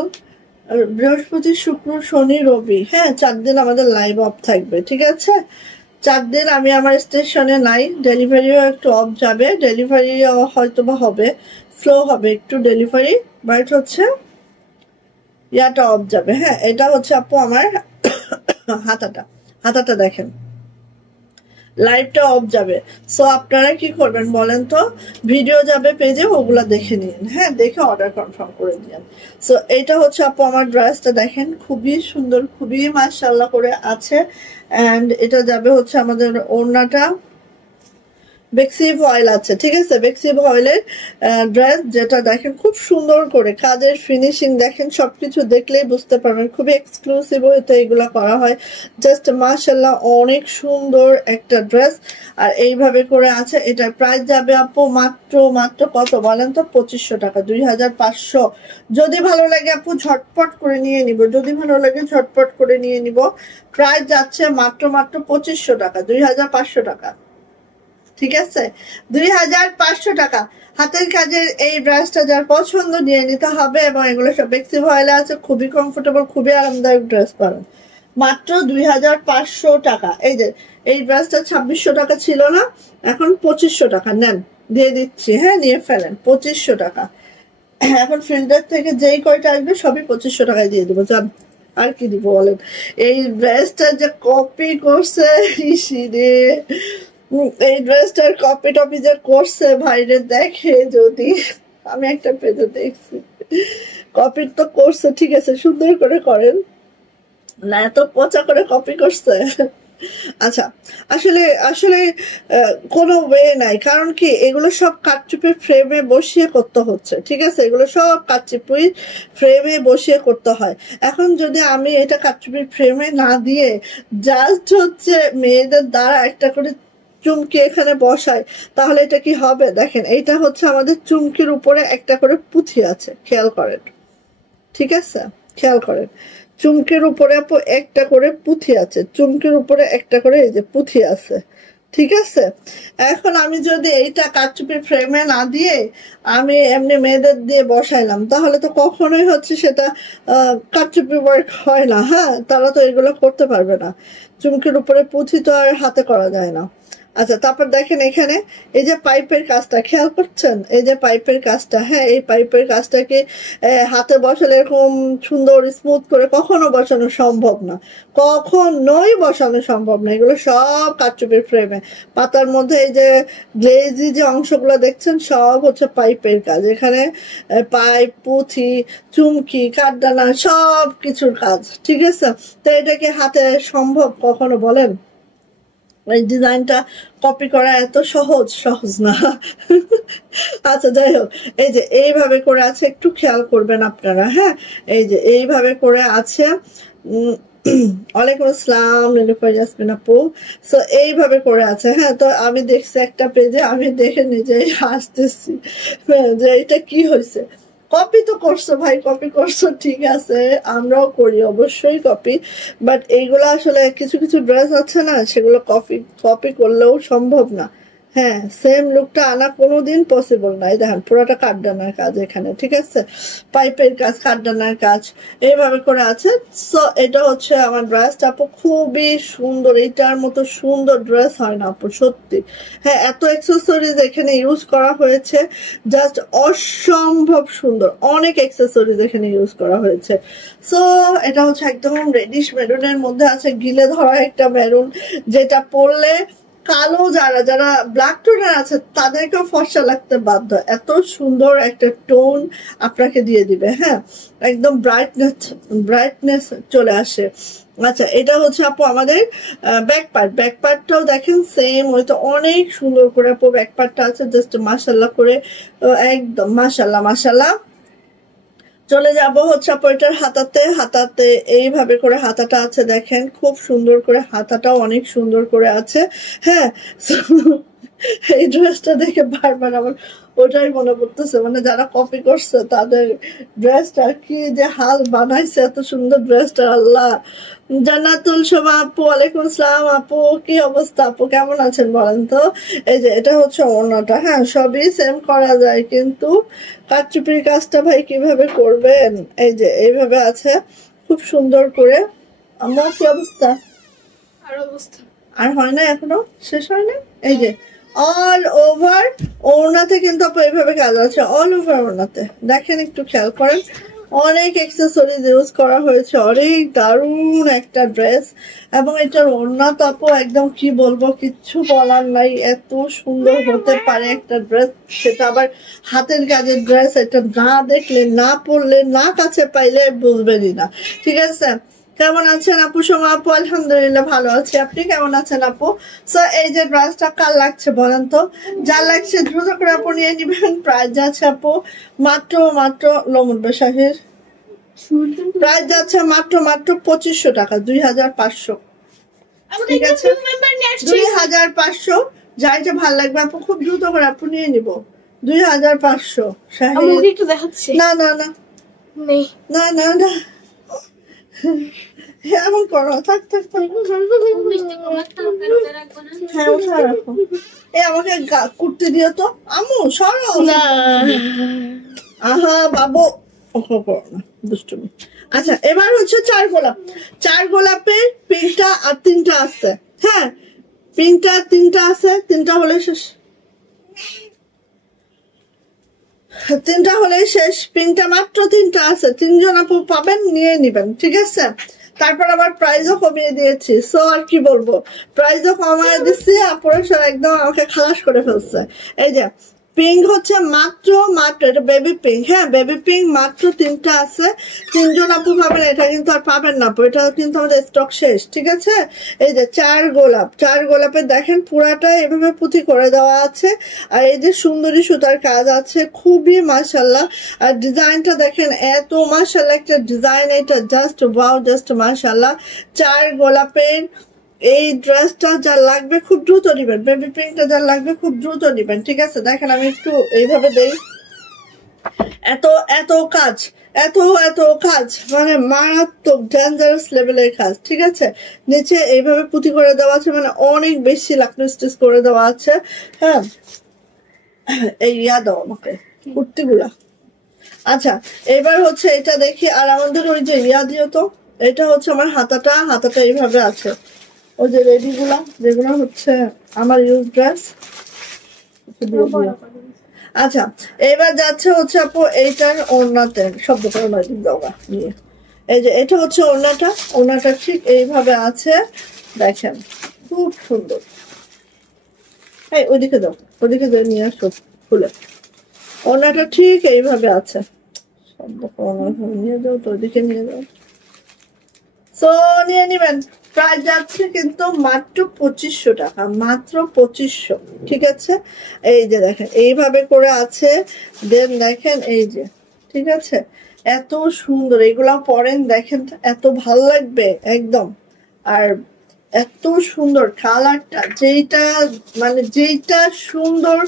বৃহস্পতি, শুক্র, শনি, রবি, হ্যাঁ 4 দিন আমাদের লাইভ অফ থাকবে, ঠিক আছে? 4 দিন আমি আমার স্টেশনে নাই, ডেলিভারিও একটু অফ যাবে। ডেলিভারি হয়তো বা হবে, স্লো হবে একটু ডেলিভারি, বাট হচ্ছে ইয়াটা অফ যাবে। হ্যাঁ, এটা হচ্ছে আপু আমার হাতাটা দেখেন, লাইভটা অফ যাবে। সো আপনারা কি করবেন বলেন তো, ভিডিও যাবে পেজে, ওগুলা দেখে নিন। হ্যাঁ, দেখে অর্ডার কনফার্ম করে দিন। সো এটা হচ্ছে আপু আমার ড্রেসটা দেখেন, খুবই সুন্দর, খুবই মাশাআল্লাহ করে আছে। অ্যান্ড এটা যাবে হচ্ছে আমাদের ওড়নাটা, বেক্সি ভয়েল আছে, ঠিক আছে, বেক্সি ভয়েলের ড্রেস, যেটা দেখেন খুব সুন্দর করে কাজের ফিনিশিং দেখেন, সবকিছু দেখলেই বুঝতে পারবেন খুবই এক্সক্লুসিভ হইতে এগুলা করা হয়। জাস্ট মাশাআল্লাহ অনেক সুন্দর একটা ড্রেস। আর এইভাবে করে আছে, এটার প্রাইস যাবে আপু মাত্র মাত্র কত বলেন তো? 2500 টাকা, 2500। যদি ভালো লাগে আপু ঝটপট করে নিয়ে নিব, যদি ভালো লাগে ঝটপট করে নিয়ে নিব। প্রাইস যাচ্ছে মাত্র মাত্র 2500 টাকা, 2500 টাকা, ঠিক আছে, 2500 টাকা। হাতের কাজের এই ড্রেসটা যার পছন্দ নিয়ে নিতে হবে, এবং এগুলো সব বেক্সি ভয়েলে আছে, খুবই কমফোর্টেবল, খুবই আরামদায়ক ড্রেস পাবেন মাত্র 2500 টাকা। এই যে এই ড্রেসটা 2600 টাকা ছিল না, এখন 2500 টাকা নেন, দিয়ে দিচ্ছি, হ্যাঁ নিয়ে ফেলেন 2500 টাকা। এখন ফিল্ডার থেকে যেই কয়টা আসবে সবই 2500 টাকায় দিয়ে দেবো, জান আর কি দিব বলেন। এই ড্রেসটা যে কপি করছে ইসিরে, এই ড্রেসটার কপি টপি যে করছে ভাইরে দেখে, যদি আমি একটা পেজে দেখছি কপি তো করছে, ঠিক আছে সুন্দর করে করেন না, এত পচা করে কপি করছে। আচ্ছা, আসলে আসলে কোনো ওয়ে নাই, কারণ কি এগুলো সব কারচুপির ফ্রেমে বসিয়ে করতে হচ্ছে, ঠিক আছে, এগুলো সব কারচুপি ফ্রেমে বসিয়ে করতে হয়। এখন যদি আমি এটা কারচুপির ফ্রেমে না দিয়ে জাস্ট হচ্ছে মেয়েদের দ্বারা একটা করে চুমকি এখানে বসাই, তাহলে এটা কি হবে? দেখেন এইটা হচ্ছে আমাদের চুমকির উপরে একটা করে পুঁথি আছে, খেয়াল করেন, ঠিক আছে, খেয়াল করেন চুমকির উপরে আপু একটা করে পুঁথি আছে, চুমকির উপরে একটা করে এই যে পুঁথি আছে, ঠিক আছে। এখন আমি যদি এইটা কারচুপির ফ্রেমে না দিয়ে আমি এমনি মেয়েদের দিয়ে বসাইলাম, তাহলে তো কখনোই হচ্ছে সেটা কারচুপি ওয়ার্ক হয় না, হ্যাঁ তারা তো এগুলো করতে পারবে না, চুমকির উপরে পুঁথি তো আর হাতে করা যায় না। আচ্ছা, তারপর দেখেন এখানে এই যে পাইপের কাজটা খেয়াল করছেন, এই যে পাইপের কাজটা, হ্যাঁ এই পাইপের কাজটাকে হাতে বসালে এরকম সুন্দর স্মুথ করে কখনো বসানো সম্ভব না, কখনোই বসানো সম্ভব না, এগুলো সব কারচুপির ফ্রেমে। পাতার মধ্যে এই যে গ্লেজি যে অংশগুলো দেখছেন সব হচ্ছে পাইপের কাজ, এখানে পাইপ, পুঁথি, চুমকি, কাঠদানা সব কিছুর কাজ, ঠিক আছে। তো এটাকে হাতে সম্ভব কখনো বলেন? এই ডিজাইনটা কপি করা এত সহজ সহজ না। আচ্ছা যাই হোক, এই যে এইভাবে করে আছে, একটু খেয়াল করবেন আপনারা, হ্যাঁ এই যে এইভাবে করে আছে। ওয়ালাইকুম আসসালাম নীলুফার ইয়াসমিন আপু। সো এইভাবে করে আছে, হ্যাঁ তো আমি দেখছি একটা পেজে, আমি দেখে নিজেই হাসতেছি যে এটা কি হয়েছে। কপি তো করছো ভাই, কপি করছো ঠিক আছে, আমরাও করি অবশ্যই কপি, বাট এইগুলো আসলে কিছু কিছু ড্রেস আছে না, সেগুলো কপি কপি করলেও সম্ভব না, হ্যাঁ সেম লুকটা আনা কোনোদিন পসিবল না। এই দেখেন পুরোটা কাঠদানার কাজ এখানে, ঠিক আছে, পাইপের কাজ, কাঠদানার কাজ, এইভাবে করে আছে। সো এটা হচ্ছে আমার ড্রেসটা আপু, খুবই সুন্দর, এটার মতো সুন্দর ড্রেস হয় না আপু সত্যি। হ্যাঁ এত অ্যাক্সেসরিজ এখানে ইউজ করা হয়েছে, জাস্ট অসম্ভব সুন্দর, অনেক অ্যাক্সেসরিজ এখানে ইউজ করা হয়েছে। সো এটা হচ্ছে একদম রেডিশ মেরুনের মধ্যে আছে, গিলে ধরা একটা মেরুন, যেটা পরলে কালো যারা যারা ব্ল্যাক টোনের আছে তাদেরকেও ফর্সা লাগতে বাধ্য, এত সুন্দর একটা টোন আপনাকে দিয়ে দিবে, হ্যাঁ একদম ব্রাইটনেস চলে আসে। আচ্ছা, এটা হচ্ছে আপু আমাদের ব্যাক পার্টটাও দেখেন সেম, ওই তো অনেক সুন্দর করে আপু ব্যাক পার্টটা আছে, জাস্ট মাশাল্লাহ করে, একদম মাশাল্লাহ মাশাল্লাহ। চলে যাব হচ্ছে আপু এটার হাতাতে এইভাবে করে হাতাটা আছে, দেখেন খুব সুন্দর করে, হাতাটাও অনেক সুন্দর করে আছে, হ্যাঁ। এই ড্রেসটা দেখে বারবার আমার ওটাই মনে পড়তেছে, মানে যারা কপি করছে তাদের ড্রেসটা কি যে হাল বানাইছে, এত সুন্দর ড্রেসটা, আল্লাহ। জান্নাতুল শোভা আপু, ওয়ালাইকুম আসসালাম আপু, কি অবস্থা আপু, কেমন আছেন বলেন তো। এই যে এটা হচ্ছে ওড়নাটা, হ্যাঁ সবই সেম করা যায়, কিন্তু কারচুপির কাজটা ভাই কিভাবে করবেন, এই যে এইভাবে আছে খুব সুন্দর করে। আমার কি অবস্থা, আর হয় না এখনো, শেষ হয় না। এই যে অল ওভার ওড়নাতে কিন্তু আপু এইভাবে কাজ আছে, অল ওভার ওড়নাতে দেখেন, একটু খেয়াল করেন, অনেক অ্যাক্সেসরিজ ইউজ করা হয়েছে, অনেক দারুণ একটা ড্রেস। এবং এটার ওড়না তো আপু একদম কি বলবো, কিচ্ছু বলার নাই, এত সুন্দর হতে পারে একটা ড্রেস, সেটা আবার হাতের কাজের ড্রেস, এটা না দেখলে, না পরলে, না কাছে পাইলে বুঝবেনই না, ঠিক আছে। কেমন আছেন আপু? সোমা আপু আলহামদুলিল্লাহ ভালো আছি, আপনি কেমন আছেন আপু? সো এই যে ড্রেসটা কার লাগছে বলেন তো? যার লাগছে দ্রুত করে আপু নিয়ে নিবেন। প্রাইস যাচ্ছে আপু মাত্র লমন বেশাহের প্রাইস যাচ্ছে মাত্র 2500 টাকা, 2500। ঠিক আছে 2500। যাই যে ভালো লাগবে আপু খুব দ্রুত করে আপু নিয়ে নিব। 2500। একটু দেখাচ্ছি। না না না না না না এমন করো, থাক থাক থাক। হ্যাঁ ওঠা রাখো। আমাকে কুর্তি দিও তো আম্মু, সরো না। আহা বাবু দুষ্টুমি। আচ্ছা এবার হচ্ছে 4 গোলাপ। 4 গোলাপের পিঙ্কটা আর 3টা আছে। হ্যাঁ পিঙ্কটা 3টা আছে, 3টা হলে শেষ। 3টা হলে শেষ। পিঙ্কটা মাত্র 3টা আছে, 3 জন আপু পাবেন, নিয়ে নিবেন। ঠিক আছে তারপর আবার প্রাইসও কমিয়ে দিয়েছি। সো আর কি বলবো, প্রাইসও কমিয়ে দিচ্ছি, আপুরা সব একদম আমাকে খালাস করে ফেলছে। এই যে পিঙ্ক হচ্ছে মাত্র এটা বেবি পিঙ্ক। হ্যাঁ বেবি পিঙ্ক মাত্র 3টা আছে, 3 জন আপু পাবেন। এটা কিন্তু আর পাবেন না আপু, এটা কিন্তু আমাদের স্টক শেষ। ঠিক আছে এই যে 4 গোলাপ। 4 গোলাপে দেখেন পুরাটা এভাবে পুঁথি করে দেওয়া আছে, আর এই যে সুন্দরী সুতার কাজ আছে, খুবই মাশাআল্লাহ। আর ডিজাইনটা দেখেন এত মাশাআল্লাহ একটা ডিজাইন, এটা জাস্ট ওয়াও, জাস্ট মাশাআল্লাহ। 4 গোলাপের এই ড্রেসটা যা লাগবে খুব দ্রুত নিবেন, বেবি পিঙ্কটা যা লাগবে খুব দ্রুত নিবেন। ঠিক আছে দেখেন আমি একটু এইভাবে দেই, এত কাজ, এত কাজ, মানে মারাত্মক ডেঞ্জারাস লেভেলের কাজ। ঠিক আছে নিচে এইভাবে পুঁতি করে দেওয়া আছে, মানে অনেক বেশি লাকনো স্টিচ করে দেওয়া আছে। হ্যাঁ এই দাও আমাকে কুর্তিগুলা। আচ্ছা এবার হচ্ছে এটা দেখি, আর আমাদের ওই যে দিও তো, এটা হচ্ছে আমার হাতাটা এইভাবে আছে। ওই যে রেডি গুলা যেগুলো হচ্ছে আমার ইউজ ড্রেস। আচ্ছা এবার যাচ্ছে হচ্ছে আপু এইটার ওড়নাতে শব্দ করে দেওয়া নিয়ে। এই যে এটা হচ্ছে ওড়নাটা ঠিক এইভাবে আছে, দেখেন খুব সুন্দর। এই ওইদিকে দাও, ওইদিকে নিয়ে আসো খুলে। ওড়নাটা ঠিক এইভাবে আছে, শব্দ নিয়ে যাও তো, ওইদিকে নিয়ে যাও। সো নিয়ে নিবেন। প্রাইস যাচ্ছে কিন্তু মাত্র 2500 টাকা, মাত্র 2500। ঠিক আছে এই যে দেখেন এইভাবে করে আছে, দেন দেখেন এই যে। ঠিক আছে এত সুন্দর, এগুলা পরেন দেখেন এত ভালো লাগবে একদম। আর এত সুন্দর কালারটা, যেইটা সুন্দর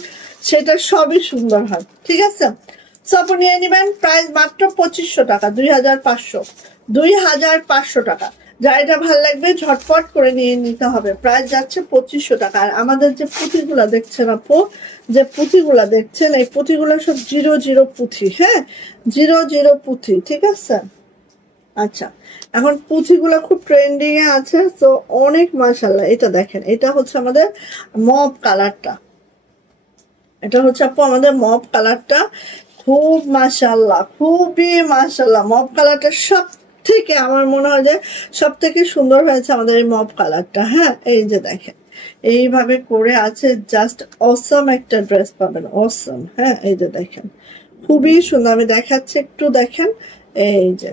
সেটা সবই সুন্দর হয়। ঠিক আছে সব নিয়ে নিবেন। প্রাইস মাত্র 2500 টাকা, 2500 টাকা। যা এটা ভালো লাগবে ঝটপট করে নিয়ে নিতে হবে। প্রাইস যাচ্ছে 2500 টাকা। আর আমাদের যে পুঁথিগুলা দেখছেন আপু, যে পুঁথিগুলা দেখছেন, এই পুঁথিগুলো সব 00 পুঁথি। হ্যাঁ 00 পুঁথি। ঠিক আছে আচ্ছা এখন পুঁথিগুলো খুব ট্রেন্ডিং এ আছে, তো অনেক মাশাআল্লাহ। এটা দেখেন এটা হচ্ছে আমাদের মপ কালারটা, এটা হচ্ছে আপু আমাদের মপ কালারটা, খুব মাশাআল্লাহ, খুবই মাশাআল্লাহ। মপ কালারটা সব থেকে আমার মনে হয় যে সব থেকে সুন্দর হয়েছে আমাদের এই মপ কালারটা। হ্যাঁ এই যে দেখেন এইভাবে করে আছে, জাস্ট অসম একটা ড্রেস পাবেন, অসম। হ্যাঁ এই যে দেখেন খুবই সুন্দর, আমি দেখাচ্ছি একটু দেখেন। এই যে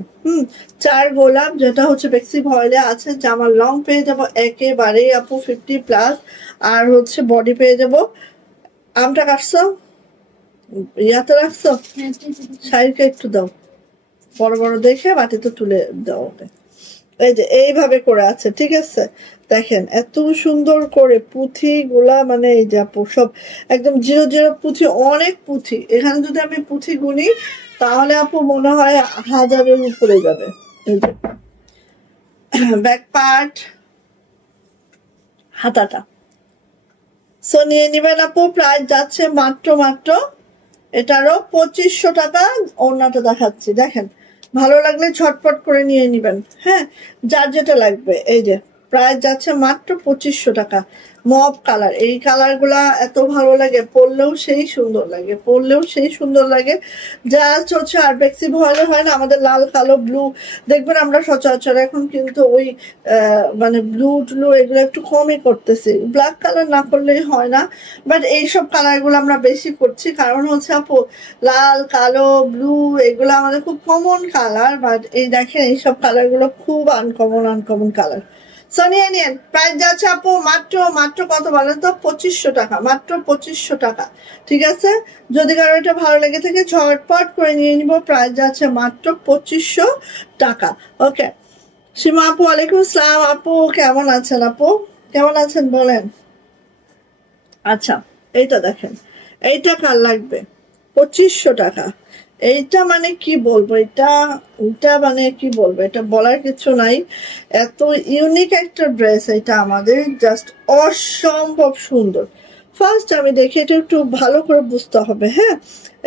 4 গোলাপ, যেটা হচ্ছে বেক্সি ভয়েলে আছে। জামার লং পেয়ে যাবো একেবারে আপু 50+, আর হচ্ছে বডি পেয়ে যাবো। আমটা কাটছো, ইয়াতে রাখছো, শাড়িকে একটু দাও, বড় বড় দেখে বাটিতে তুলে দাও। এই যে এইভাবে করে আছে। ঠিক আছে দেখেন এত সুন্দর করে পুঁথি গুলা, মানে এই যে আপু সব একদম 00 পুঁথি, অনেক পুঁথি। এখানে যদি আমি পুঁথি গুনি তাহলে আপু মনে হয় 1000-এর উপরে যাবে। এই যে ব্যাক পার্ট, হাতাটা। সো নিয়ে নিবেন আপু। প্রাইস যাচ্ছে মাত্র এটারও 2500 টাকা। ওড়নাটা দেখাচ্ছি দেখেন, ভালো লাগলে ঝটপট করে নিয়ে নিবেন। হ্যাঁ যার যেটা লাগবে। এই যে প্রাইস যাচ্ছে মাত্র 2500 টাকা। মব কালার, এই কালার গুলা এত ভালো লাগে, পরলেও সেই সুন্দর লাগে, পরলেও সেই সুন্দর লাগে। জাস্ট হচ্ছে আর বেক্সি ভয়েলে হয় না আমাদের লাল কালো ব্লু, দেখবেন আমরা সচরাচর এখন কিন্তু ওই মানে ব্লু ট্লু এগুলো একটু কমই করতেছি, ব্ল্যাক কালার না করলেই হয় না, বাট এইসব কালার গুলো আমরা বেশি করছি। কারণ হচ্ছে আপু লাল কালো ব্লু এগুলো আমাদের খুব কমন কালার, বাট এই দেখেন এইসব কালার গুলো খুব আনকমন কালার। সোনিয়া নিয়েন, প্রাইস যাচ্ছে আপু মাত্র মাত্র কত বলেন তো? 2500 টাকা, মাত্র 2500 টাকা। ঠিক আছে, যদি কারো এটা ভালো লেগে থাকে ঝটপট করে নিয়ে নিব, প্রাইস যাচ্ছে মাত্র 2500 টাকা। ওকে, সীমা আপু ওয়ালাইকুম আসসালাম। আপু কেমন আছেন? আপু কেমন আছেন বলেন। আচ্ছা, এইটা দেখেন, এইটা কার লাগবে? 2500 টাকা। এইটা মানে কি বলবো, এটা মানে কি বলবো, এটা বলার কিছু নাই। এত ইউনিক একটা ড্রেস এটা আমাদের, জাস্ট অসম্ভব সুন্দর। ফার্স্ট আমি দেখি, এটা একটু ভালো করে বুঝতে হবে। হ্যাঁ,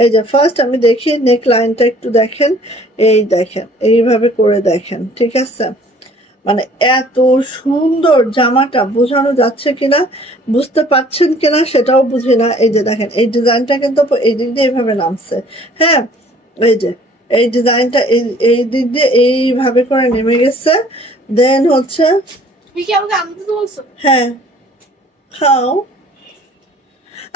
এই যে ফার্স্ট আমি দেখি নেক লাইনটা একটু দেখেন, এই দেখেন এইভাবে করে দেখেন। ঠিক আছে, মানে এত সুন্দর জামাটা, বোঝানো যাচ্ছে কিনা, বুঝতে পারছেন কিনা সেটাও বুঝি না। এই যে দেখেন এই ডিজাইনটা কিন্তু এই দিক দিয়ে এইভাবে নামছে। হ্যাঁ, এই যে এই ডিজাইনটা এই দিক দিয়ে এইভাবে করে নেমে গেছে। দেন হচ্ছে হ্যাঁ খাও।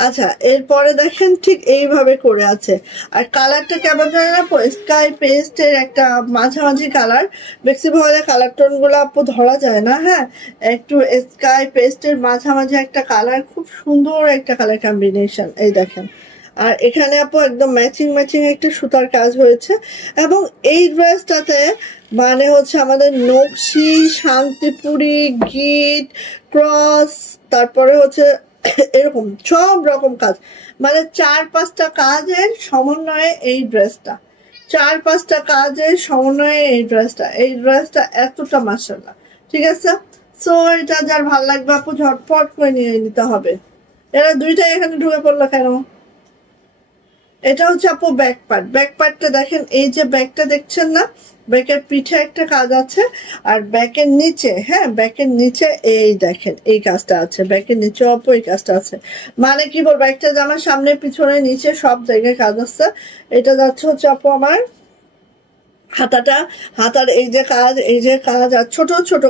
আচ্ছা, এরপরে দেখেন ঠিক এইভাবে করে আছে। আর কালারটা কেমন জানি না, স্কাই পেস্টের একটা মাঝামাঝি কালার। বেক্সি ভয়েলের কালার টোন গুলো আপু ধরা যায় না। হ্যাঁ, একটু স্কাই পেস্টের মাঝামাঝি একটা কালার, খুব সুন্দর একটা কালার কম্বিনেশন। এই দেখেন, আর এখানে আপু একদম ম্যাচিং একটা সুতার কাজ হয়েছে। এবং এই ড্রেসটাতে মানে হচ্ছে আমাদের নকশি, শান্তিপুরি, গিট, ক্রস, তারপরে হচ্ছে এরকম সব রকম কাজ, মানে 4-5টা কাজের সমন্বয়ে এই ড্রেসটা, 4-5টা কাজের সমন্বয়ে এই ড্রেসটা এতটা মাশাআল্লাহ। ঠিক আছে, সো এটা যার ভাল লাগবে আপু ঝটপট করে নিয়ে নিতে হবে। এরা দুইটাই এখানে ঢুকে পড়লো কেন? এটা হচ্ছে আপু ব্যাক পার্টটা দেখেন, এই যে ব্যাকটা দেখছেন না, ব্যাকের পিঠে একটা কাজ আছে, আর ব্যাকের নিচে, হ্যাঁ ব্যাকের নিচে এই দেখেন এই কাজটা আছে, ব্যাকের নিচে আপু এই কাজটা আছে। মানে কি বলবো, একটা জামার সামনে পিছনে নিচে সব জায়গায় কাজ আছে। এটা যাচ্ছে হচ্ছে আপু আমার হাতার এই যে কাজ আর ছোট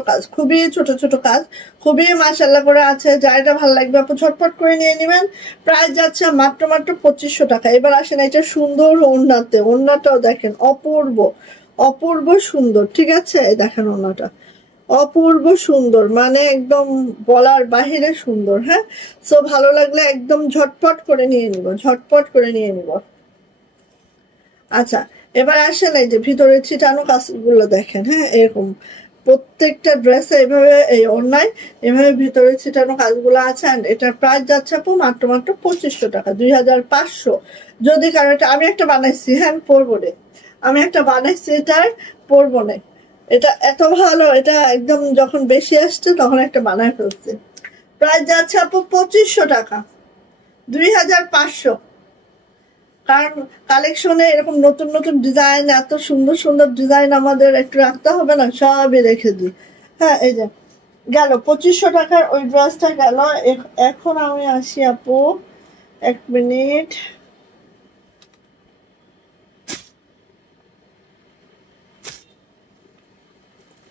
কাজ, খুবই ছোট কাজ, খুবই মাশাআল্লাহ করে আছে। যার এটা ভালো লাগবে আপু ঝটপট করে নিয়ে নেবেন। প্রাইস যাচ্ছে মাত্র 2500 টাকা। এবার আসেন এটা সুন্দর ওড়নাতে, ওড়নাটাও দেখেন অপূর্ব সুন্দর। ঠিক আছে, দেখেন ওড়নাটা অপূর্ব সুন্দর, মানে একদম বলার বাহিরে সুন্দর। হ্যাঁ, সো ভালো লাগলে একদম ঝটপট করে নিয়ে নিব। আচ্ছা, এবার আসেন এই যে ভিতরে ছিটানো কাজগুলো দেখেন। হ্যাঁ, এরকম প্রত্যেকটা ড্রেসে এইভাবে এই ওড়নায় এভাবে ভিতরে ছিটানো কাজগুলো আছে। এন্ড এটার প্রাইস যাচ্ছে আপু মাত্র 2500 টাকা, 2500। যদি কারো এটা আমি একটা বানাইছি, হ্যাঁ আমি পরবো রে, আমি একটা বানাইছি এটার পরবো না, এটা এত ভালো, এটা একদম যখন বেশি আসছে তখন একটা বানায় ফেলছি। প্রাইস যাচ্ছে আপু 2500 টাকা, 2500। কারণ কালেকশনে এরকম নতুন ডিজাইন, এত সুন্দর ডিজাইন আমাদের একটু রাখতে হবে না, সবই রেখে দিই। হ্যাঁ, এই যে গেল 2500 টাকার ওই ড্রেসটা গেল। এখন আমি আসি আপু, 1 মিনিট।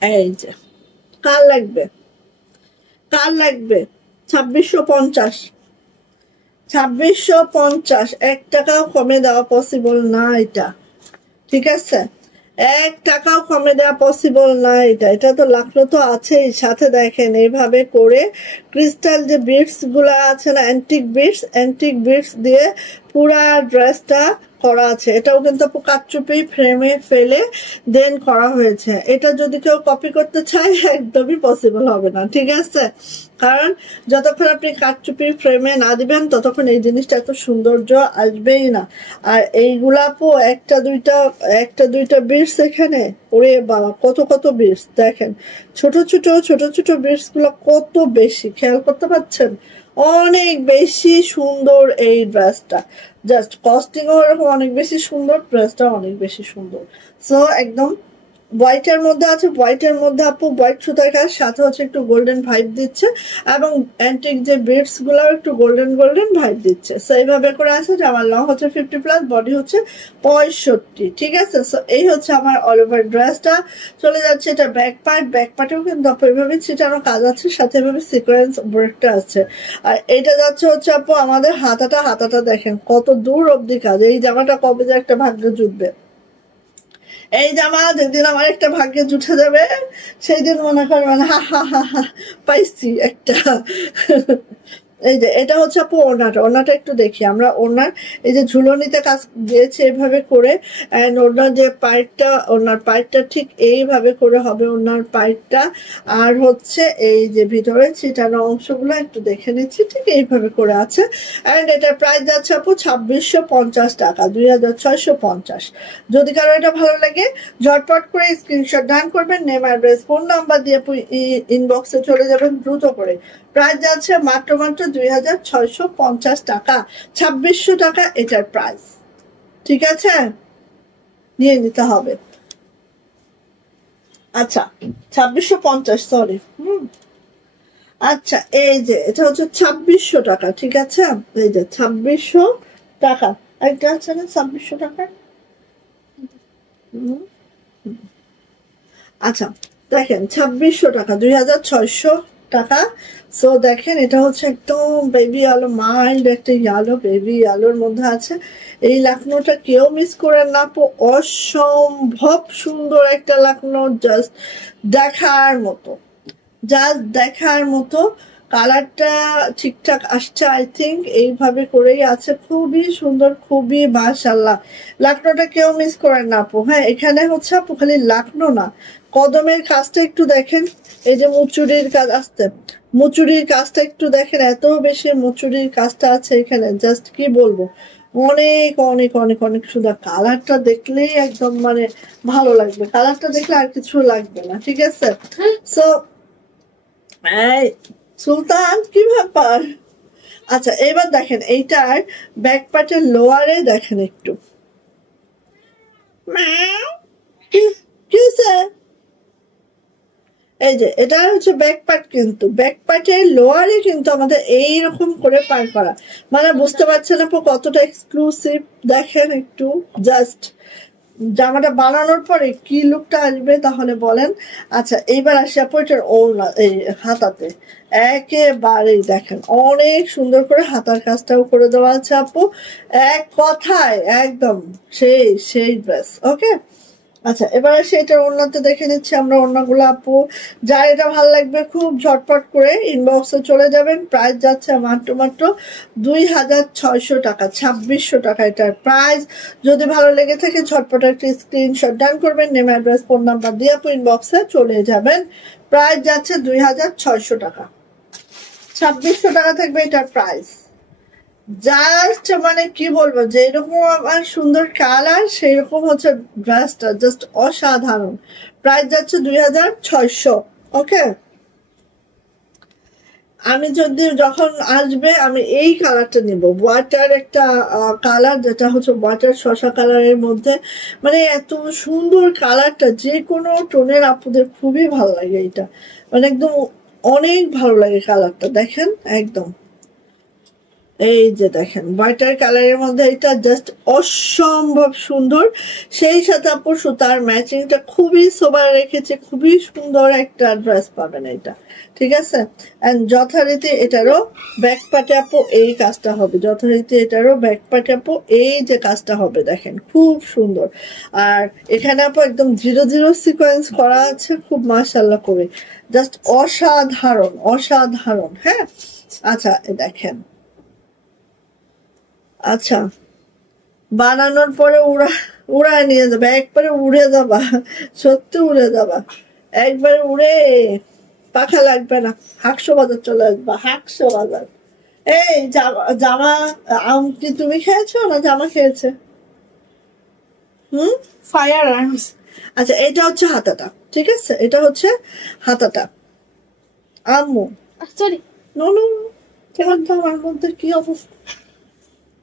এই যে কার লাগবে 2650, 2650। 1 টাকাও কমে দেওয়া পসিবল না এটা। ঠিক আছে, 1 টাকাও কমে দেওয়া পসিবল না এটা তো লাগলো তো আছেই সাথে। দেখেন এইভাবে করে ক্রিস্টাল যে বিটস গুলা আছে না, অ্যান্টিক বিটস দিয়ে পুরা ড্রেসটা করা আছে। এটাও কিন্তু কাটচুপি ফ্রেমে ফেলে দেন করা হয়েছে। এটা যদি কেউ কপি করতে চায় একদমই পসিবল হবে না। ঠিক আছে, কারণ যতক্ষণ আপনি কাটচুপি ফ্রেমে না দিবেন ততক্ষণ এই জিনিসটা এত সৌন্দর্য আসবেই না। আর এইগুলা আপু একটা দুইটা বিটস এখানে, ওরে বাবা কত বিটস দেখেন, ছোট বিটস গুলো কত বেশি, খেয়াল করতে পারছেন? অনেক বেশি সুন্দর এই ড্রেসটা, জাস্ট কস্টিংও এরকম অনেক বেশি সুন্দর, ড্রেসটা অনেক বেশি সুন্দর। সো একদম হোয়াইটের মধ্যে আছে, হোয়াইটের মধ্যে আপু হোয়াইট সুতার কাজ, সাথে হচ্ছে একটু গোল্ডেন ভাইব দিচ্ছে এবং অ্যান্টিক যে বিডস গুলো একটু গোল্ডেন গোল্ডেন ভাইব দিচ্ছে। সো এইভাবে করে আছে যে আমার লং হচ্ছে 50+, বডি হচ্ছে 65, ঠিক আছে। সো এই হচ্ছে আমার অল ওভার ড্রেসটা। চলে যাচ্ছে এটা ব্যাক পার্ট, ব্যাক পার্টেও কিন্তু আপু এইভাবে ছিটানো কাজ আছে, সাথে এভাবে সিকোয়েন্স ওয়ার্কটা আছে। আর এটা যাচ্ছে হচ্ছে আপু আমাদের হাতাটা, হাতাটা দেখেন কত দূর অব্দি কাজ। এই জামাটা কবে যে একটা ভাগ্য জুটবে, এই জামা যেদিন আমার একটা ভাগ্যে জুটে যাবে সেই দিন মনে করবেন হা হা হা হা পাইছি একটা। এই যে এটা হচ্ছে আপু ওড়নাটা, ওড়নাটা একটু দেখি আমরা। ওড়নার এই যে ঝুলনিতে কাজ দিয়েছে এইভাবে করে, এন্ড ওড়নার যে পাইপটা, ওড়নার পাইপটা ঠিক এইভাবে করে হবে ওড়নার পাইপটা। আর হচ্ছে এই যে ভিতরে ছিটানো অংশগুলো একটু দেখে নিচ্ছি, ঠিক এইভাবে করে আছে। এন্ড এটার প্রাইস যাচ্ছে আপু 2650 টাকা, 2650। যদি কারো এটা ভালো লাগে ঝটপট করে স্ক্রিনশট ডান করবেন, নেম অ্যাড্রেস ফোন নাম্বার দিয়ে ইনবক্সে চলে যাবেন দ্রুত করে। প্রাইস যাচ্ছে মাত্র 2650 টাকা, 2600 টাকা এটার প্রাইস, ঠিক আছে, নিয়ে নিতে হবে। আচ্ছা 2650, সরি। আচ্ছা এই যে এটা হচ্ছে 2600 টাকা, ঠিক আছে। এই যে 2600 টাকা একটা আছে না, 2600 টাকা। আচ্ছা দেখেন 2600 টাকা, 2600 টাকা। সো দেখেন এটা হচ্ছে একদম বেবি আলো, মাইল্ড একটা ইয়ালো, বেবি আলোর মধ্যে আছে। এই লাকনোটা কেউ মিস করেন না, অসম্ভব সুন্দর একটা লাকনো, জাস্ট দেখার মতো, জাস্ট দেখার মতো। কালারটা ঠিকঠাক আসছে আই থিঙ্ক, এইভাবে করেই আছে, খুবই সুন্দর, খুবই মাশাআল্লাহ। লাকনোটা কেউ মিস করেন না আপু। হ্যাঁ এখানে হচ্ছে আপু খালি লাকনো না, কদমের কাজটা একটু দেখেন, এই যে মুচুরির কাজ আসতে, মুচুরির কাজটা একটু দেখেন, এত বেশি মুচুরির কাজটা আছে এখানে, জাস্ট কি বলবো, অনেক অনেক অনেক অনেক সুন্দর। কালারটা দেখলেই একদম মানে ভালো লাগবে, কালারটা দেখলে আর কিছু লাগবে না, ঠিক আছে। সো এই সুলতান কি ব্যাপার। আচ্ছা এবার দেখেন এইটার ব্যাক পার্টের লোয়ারে দেখেন একটু, কি হয়েছে? এই যে এটা হচ্ছে ব্যাক পার্ট, কিন্তু ব্যাক পার্টের লোয়ারে কিন্তু আমাদের এইরকম করে পার করা, মানে বুঝতে পারছেন আপু কতটা এক্সক্লুসিভ, দেখেন একটু জাস্ট জামাটা বানানোর পরে কি লুকটা আসবে তাহলে বলেন। আচ্ছা এইবার আসি আপু এটার ওড়না, এই হাতাতে একেবারেই দেখেন অনেক সুন্দর করে হাতার কাজটাও করে দেওয়া আছে আপু, এক কথায় একদম সেই সেই ড্রেস। ওকে আচ্ছা এবার আসি এটার ওড়নাতে দেখে নিচ্ছি আমরা ওড়নাগুলো আপু। যার এটা ভালো লাগবে খুব ঝটপট করে ইনবক্সে চলে যাবেন। প্রাইস যাচ্ছে মাত্র মাত্র 2600 টাকা, 2600 টাকা এটার প্রাইস। যদি ভালো লেগে থাকে ঝটপট একটা স্ক্রিনশট ডান করবেন, নেম অ্যাড্রেস ফোন নাম্বার দিয়ে আপু ইনবক্সে চলে যাবেন। প্রাইস যাচ্ছে 2600 টাকা, 2600 টাকা থাকবে এটার প্রাইস। জাস্ট মানে কি বলবো, যে এরকম আমার সুন্দর কালার সেই রকম হচ্ছে ড্রেসটা, জাস্ট অসাধারণ। প্রাইস যাচ্ছে 2600। ওকে আমি যদি যখন আসবে আমি এই কালারটা নিব, ওয়াটার একটা কালার, যেটা হচ্ছে ওয়াটার শসা কালারের মধ্যে, মানে এত সুন্দর কালারটা, যে কোনো টোনের আপুদের খুবই ভালো লাগে এটা, মানে একদম অনেক ভালো লাগে কালারটা, দেখেন একদম। এই যে দেখেন ওয়াটার কালারের মধ্যে এটা জাস্ট অসম্ভব সুন্দর। সেই সাথে আপু সুতার ম্যাচিংটা খুবই সোবার রেখেছে, খুবই সুন্দর একটা ড্রেস পাবেন এটা, ঠিক আছে। এন্ড যথারীতি এটারও ব্যাক পার্টে আপু এই কাজটা হবে, যথারীতি এটারও ব্যাক পার্টে আপু এই যে কাজটা হবে দেখেন খুব সুন্দর। আর এখানে আপু একদম 0 0 সিকোয়েন্স করা আছে, খুব মাশাআল্লাহ করে, জাস্ট অসাধারণ অসাধারণ। হ্যাঁ আচ্ছা দেখেন, আচ্ছা বানানোর পরে উড়ায় নিয়ে যাবে, একবারে উড়ে যাবা, সত্যি উড়ে যাবা, একবারে উড়ে পাখা লাগবে না, হাকশো বাজার চলে আসবা, হাকশো বাজার। এই জামা আম কি তুমি খেয়েছো না জামা খেয়েছে? Fire arms. আচ্ছা এটা হচ্ছে হাতাটা, ঠিক আছে, এটা হচ্ছে হাতাটা। আম্মু সরি নো নো, তোমার জামার মধ্যে কি অবস্থা,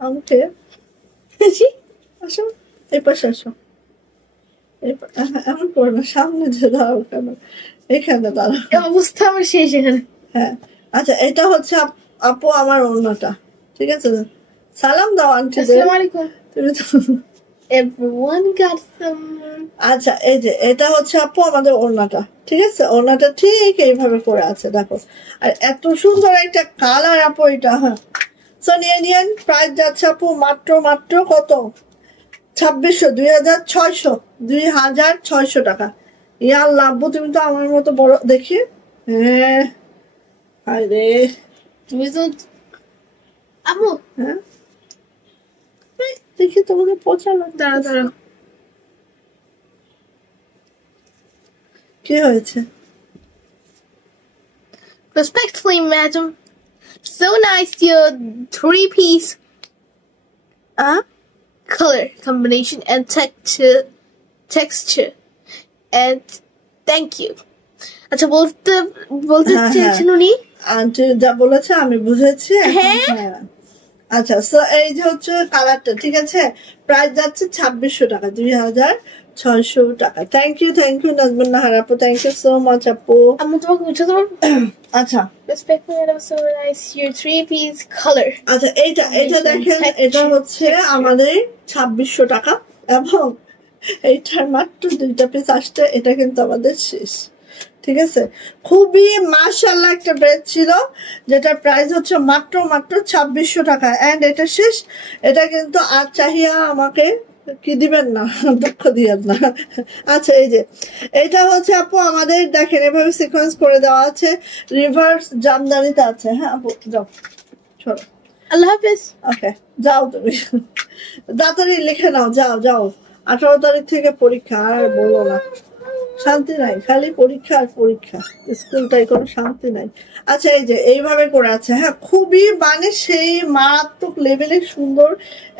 আমাকে আসো এই পাশে আসো, এমন করো না, সামনে যে দাঁড়াও কেন, এখানে দাঁড়াও। অবস্থা আমার শেষ এখানে। হ্যাঁ আচ্ছা, এটা হচ্ছে আপু আমার ওড়নাটা, ঠিক আছে? সালাম দাও আন্টি। আসসালামু আলাইকুম। তুমি তো Everyone got some. আচ্ছা, এই যে এটা হচ্ছে আপু আমাদের ওড়নাটা, ঠিক আছে? ওড়নাটা ঠিক এইভাবে করে আছে, দেখো। আর এত সুন্দর একটা কালার আপু এটা। হ্যাঁ, সো নিয়ে নিয়েন। প্রাইস যাচ্ছে আপু মাত্র মাত্র কত? 2600, 2600 টাকা। ইয়া আল্লাহ আব্বু, তুমি তো আমার মতো বড় দেখি। হ্যাঁ আরে তুমি তো আম্মু। হ্যাঁ দেখি তোমাকে পচা দাঁড়া দাঁড়া। কি হয়েছে? Respectfully, madam, so nice your 3-piece color combination and texture and thank you. আচ্ছা বলতে চেয়েছেন উনি? আন্টি যা বলেছে আমি বুঝেছি। হ্যাঁ আচ্ছা, সো এই যে হচ্ছে কালারটা, ঠিক আছে? প্রাইস যাচ্ছে 2600 টাকা, 2600 টাকা। থ্যাংক ইউ নাজমুন নাহার আপু, থ্যাংক ইউ সো মাচ আপু। আমি তোমাকে বুঝাতে পারবো। আচ্ছা, Respectfully, madam, so nice your 3-piece color. আচ্ছা এইটা দেখেন, এটা হচ্ছে আমাদের 2600 টাকা এবং এইটার মাত্র 2টা পিস আসছে। এটা কিন্তু আমাদের শেষ, ঠিক আছে? খুবই মাশাআল্লাহ একটা ড্রেস ছিল, যেটার প্রাইস হচ্ছে মাত্র 2600 টাকা। এন্ড এটা শেষ। এটা কিন্তু আর চাহিয়া আমাকে কি দিবেন না, দুঃখ দিবেন না। আচ্ছা, এই যে এটা হচ্ছে আপু আমাদের, দেখেন এভাবে সিকোয়েন্স করে দেওয়া আছে, রিভার্স জামদানিতে আছে। হ্যাঁ আপু যাও, চলো, আল্লাহ হাফেজ। ওকে যাও, তুমি তাড়াতাড়ি লিখে নাও, যাও যাও। 18 তারিখ থেকে পরীক্ষা, আর বলো না, শান্তি নাই, খালি পরীক্ষা আর পরীক্ষা, স্কুলটাই কোনো শান্তি নাই। আচ্ছা, এই যে এইভাবে করে আছে। হ্যাঁ, খুবই মানে সেই মারাত্মক লেভেলের সুন্দর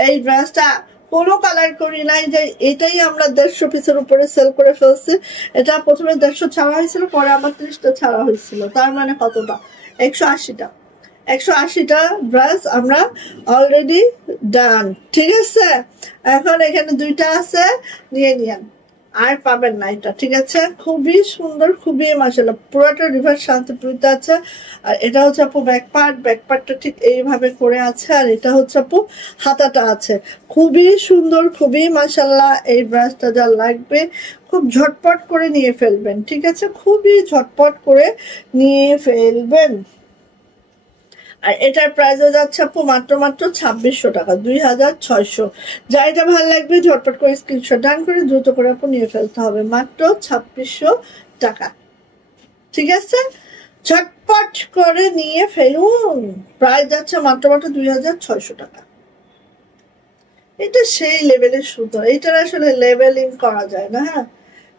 এই ড্রেসটা। কোনো কালার করি নাই, যে এটাই আমরা 150 পিসের উপরে সেল করে ফেলছি। এটা প্রথমে 150 ছাড়া হয়েছিল, পরে আমার 30টা ছাড়া হয়েছিল। তার মানে কতটা? 180টা। 180টা ড্রেস আমরা অলরেডি ডান, ঠিক আছে? এখন এখানে 2টা আছে, নিয়ে নিয়েন, আর পাবেন না এটা, ঠিক আছে? খুবই সুন্দর, খুবই মাশাআল্লাহ, পুরোটা রিভার্স শান্তিপুরিতে আছে। আর এটা হচ্ছে আপু ব্যাক পার্টটা ঠিক এইভাবে করে আছে। আর এটা হচ্ছে আপু হাতাটা আছে। খুবই সুন্দর, খুবই মাশাআল্লাহ। এই ব্রাশটা যা লাগবে খুব ঝটপট করে নিয়ে ফেলবেন, ঠিক আছে? খুবই ঝটপট করে নিয়ে ফেলবেন। আর এটার প্রাইসও যাচ্ছে আপু মাত্র 2600 টাকা, 2600। যা এটা ভালো লাগবে ঝটপট করে স্ক্রিনশট ডান করে দ্রুত করে আপু নিয়ে ফেলতে হবে, মাত্র 2600 টাকা, ঠিক আছে? ঝটপট করে নিয়ে ফেলুন। প্রাইস যাচ্ছে মাত্র 2600 টাকা। এটা সেই লেভেলের সুন্দর, এটার আসলে লেভেলিং করা যায় না। হ্যাঁ,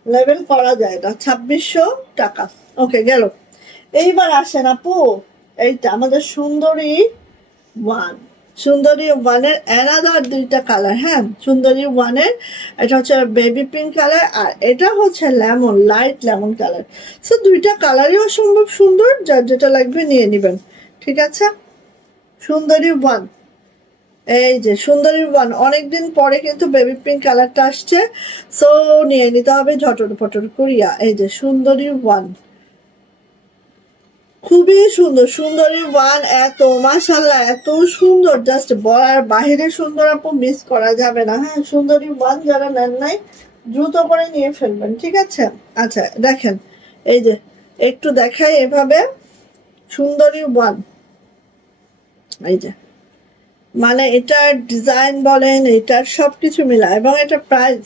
লেভেল করা যায় না। 2600 টাকা, ওকে গেল। এইবার আসেন আপু, এইটা আমাদের সুন্দরী 1, সুন্দরী 1-এর অ্যানাদার 2টা কালার। হ্যাঁ, সুন্দরী 1-এর এটা হচ্ছে বেবি পিঙ্ক কালার, আর এটা হচ্ছে lemon, light lemon colour. So 2টা কালারই অসম্ভব সুন্দর, যার যেটা লাগবে নিয়ে নেবেন, ঠিক আছে? সুন্দরী 1, এই যে সুন্দরী 1, অনেকদিন পরে কিন্তু বেবি পিঙ্ক কালারটা আসছে, সো নিয়ে নিতে হবে ঝটপট করিয়া। এই যে সুন্দরী 1, খুবই সুন্দর। সুন্দরী 1 এত মাশাআল্লাহ, এত সুন্দর, জাস্ট বলার বাহিরে সুন্দর আপু, মিস করা যাবে না। হ্যাঁ, সুন্দরী 1 যারা নেন নাই দ্রুত করে নিয়ে ফেলবেন, ঠিক আছে? আচ্ছা দেখেন, এই যে একটু দেখাই এভাবে, সুন্দরী 1, এই যে মানে এটার ডিজাইন বলেন, এটার সবকিছু মিলা, এবং এটা প্রাইস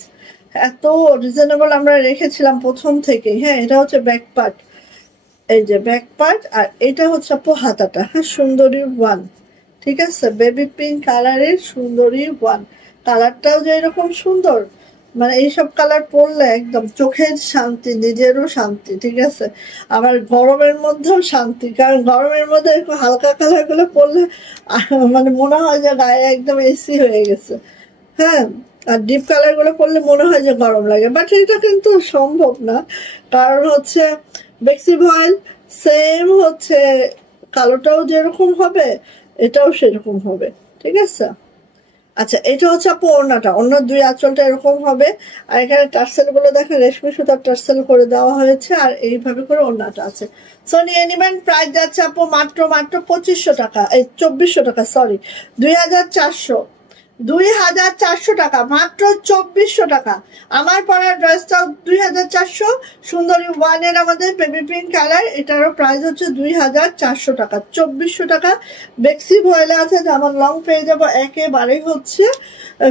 এত রিজনেবল আমরা রেখেছিলাম প্রথম থেকে। হ্যাঁ, এটা হচ্ছে ব্যাক পার্ট, এই যে ব্যাক পার্ট, আর এটা হচ্ছে আপু হাতাটা। হ্যাঁ, সুন্দরী 1, ঠিক আছে? বেবি পিঙ্ক কালারের সুন্দরী 1, কালারটাও যে এরকম সুন্দর, মানে এইসব কালার পরলে একদম চোখের শান্তি, নিজেরও শান্তি, ঠিক আছে? আবার গরমের মধ্যেও শান্তি, কারণ গরমের মধ্যে এরকম হালকা কালার গুলো পরলে মানে মনে হয় যে গায়ে একদম এসি হয়ে গেছে। হ্যাঁ, আর ডিপ কালার গুলো পরলে মনে হয় যে গরম লাগে, বাট এটা কিন্তু সম্ভব না, কারণ হচ্ছে বেক্সি ভয়েল সেম হচ্ছে, কালোটাও যেরকম হবে এটাও সেরকম হবে, ঠিক আছে? আচ্ছা এটা হচ্ছে আপু ওড়নাটা, অন্য দুই আঁচলটা এরকম হবে, আর এখানে টার্সেল গুলো দেখেন রেশমি সুতার টার্সেল করে দেওয়া হয়েছে, আর এইভাবে করে ওড়নাটা আছে। সো নিয়ে নিবেন। প্রাইস যাচ্ছে আপু মাত্র 2500 টাকা, এই 2400 টাকা, সরি 2400, 2400 টাকা, মাত্র 2400 টাকা। আমার পরার ড্রেসটাও 2400, সুন্দরী ওয়ানের আমাদের বেবি পিঙ্ক কালার, এটারও প্রাইস হচ্ছে 2400 টাকা, 2400 টাকা। বেক্সি ভয়েলে আছে, আমার লং পেয়ে যাবো একেবারে হচ্ছে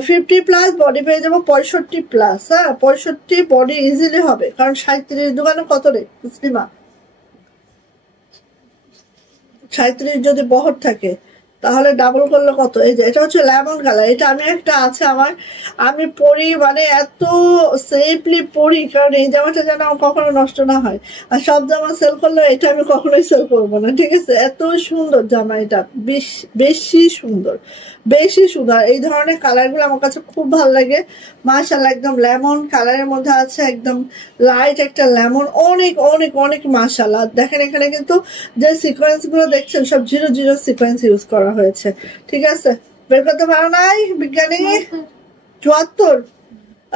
50+, বডি পেয়ে যাবো 65+। হ্যাঁ 65 বডি ইজিলি হবে, কারণ 37 দোকানে কত রে মুসলিমা, 37 যদি বহর থাকে তাহলে ডাবল করলে কত? এই যে এটা হচ্ছে লেমন কালার, এটা আমি একটা আছে আমার, আমি পরি মানে এত সেফলি পরি, কারণ এই জামাটা যেন আমার কখনো নষ্ট না হয়। আর সব জামা সেল করলে এটা আমি কখনোই সেল করবো না, ঠিক আছে? এত সুন্দর জামা এটা, বেশি সুন্দর, বেশি সুন্দর। এই ধরনের কালারগুলো আমার কাছে খুব ভালো লাগে। মাশাআল্লাহ, একদম লেমন কালারের মধ্যে আছে, একদম লাইট একটা লেমন, অনেক অনেক অনেক মাশাআল্লাহ। দেখেন এখানে কিন্তু যে সিকোয়েন্স গুলো দেখছেন সব 0 সিকোয়েন্স ইউজ করা হয়েছে, ঠিক আছে? বের করতে পারো নাই বিজ্ঞানী? 74,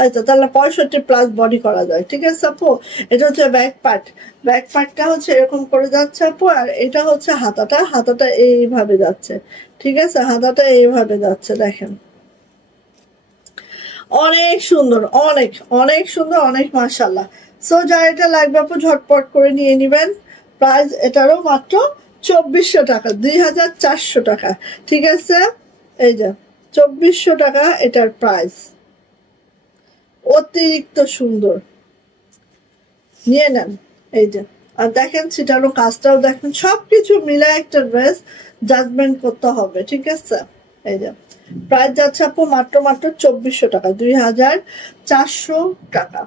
আচ্ছা তাহলে 65+ বডি করা যায়, ঠিক আছে আপু? এটা হচ্ছে ব্যাক পার্ট, ব্যাক পার্টটা হচ্ছে এরকম করে যাচ্ছে আপু, আর এটা হচ্ছে হাতাটা, হাতাটা এইভাবে যাচ্ছে, ঠিক আছে? হাতাটা এইভাবে যাচ্ছে, দেখেন অনেক সুন্দর, অনেক অনেক সুন্দর, অনেক মাশাআল্লাহ। সো যার এটা লাগবে আপু ঝটপট করে নিয়ে নিবেন। প্রাইস এটারও মাত্র 2400 টাকা, 2400 টাকা, ঠিক আছে? এই যে 2400 টাকা এটার প্রাইস, অতিরিক্ত সুন্দর, নিয়ে নেন। এই যে, আর দেখেন ছিটানো কাজটাও দেখেন, সবকিছু মিলে একটা ড্রেস জাজমেন্ট করতে হবে, ঠিক আছে? এই যে প্রাইস যাচ্ছে আপু মাত্র 2400 টাকা, 2400 টাকা।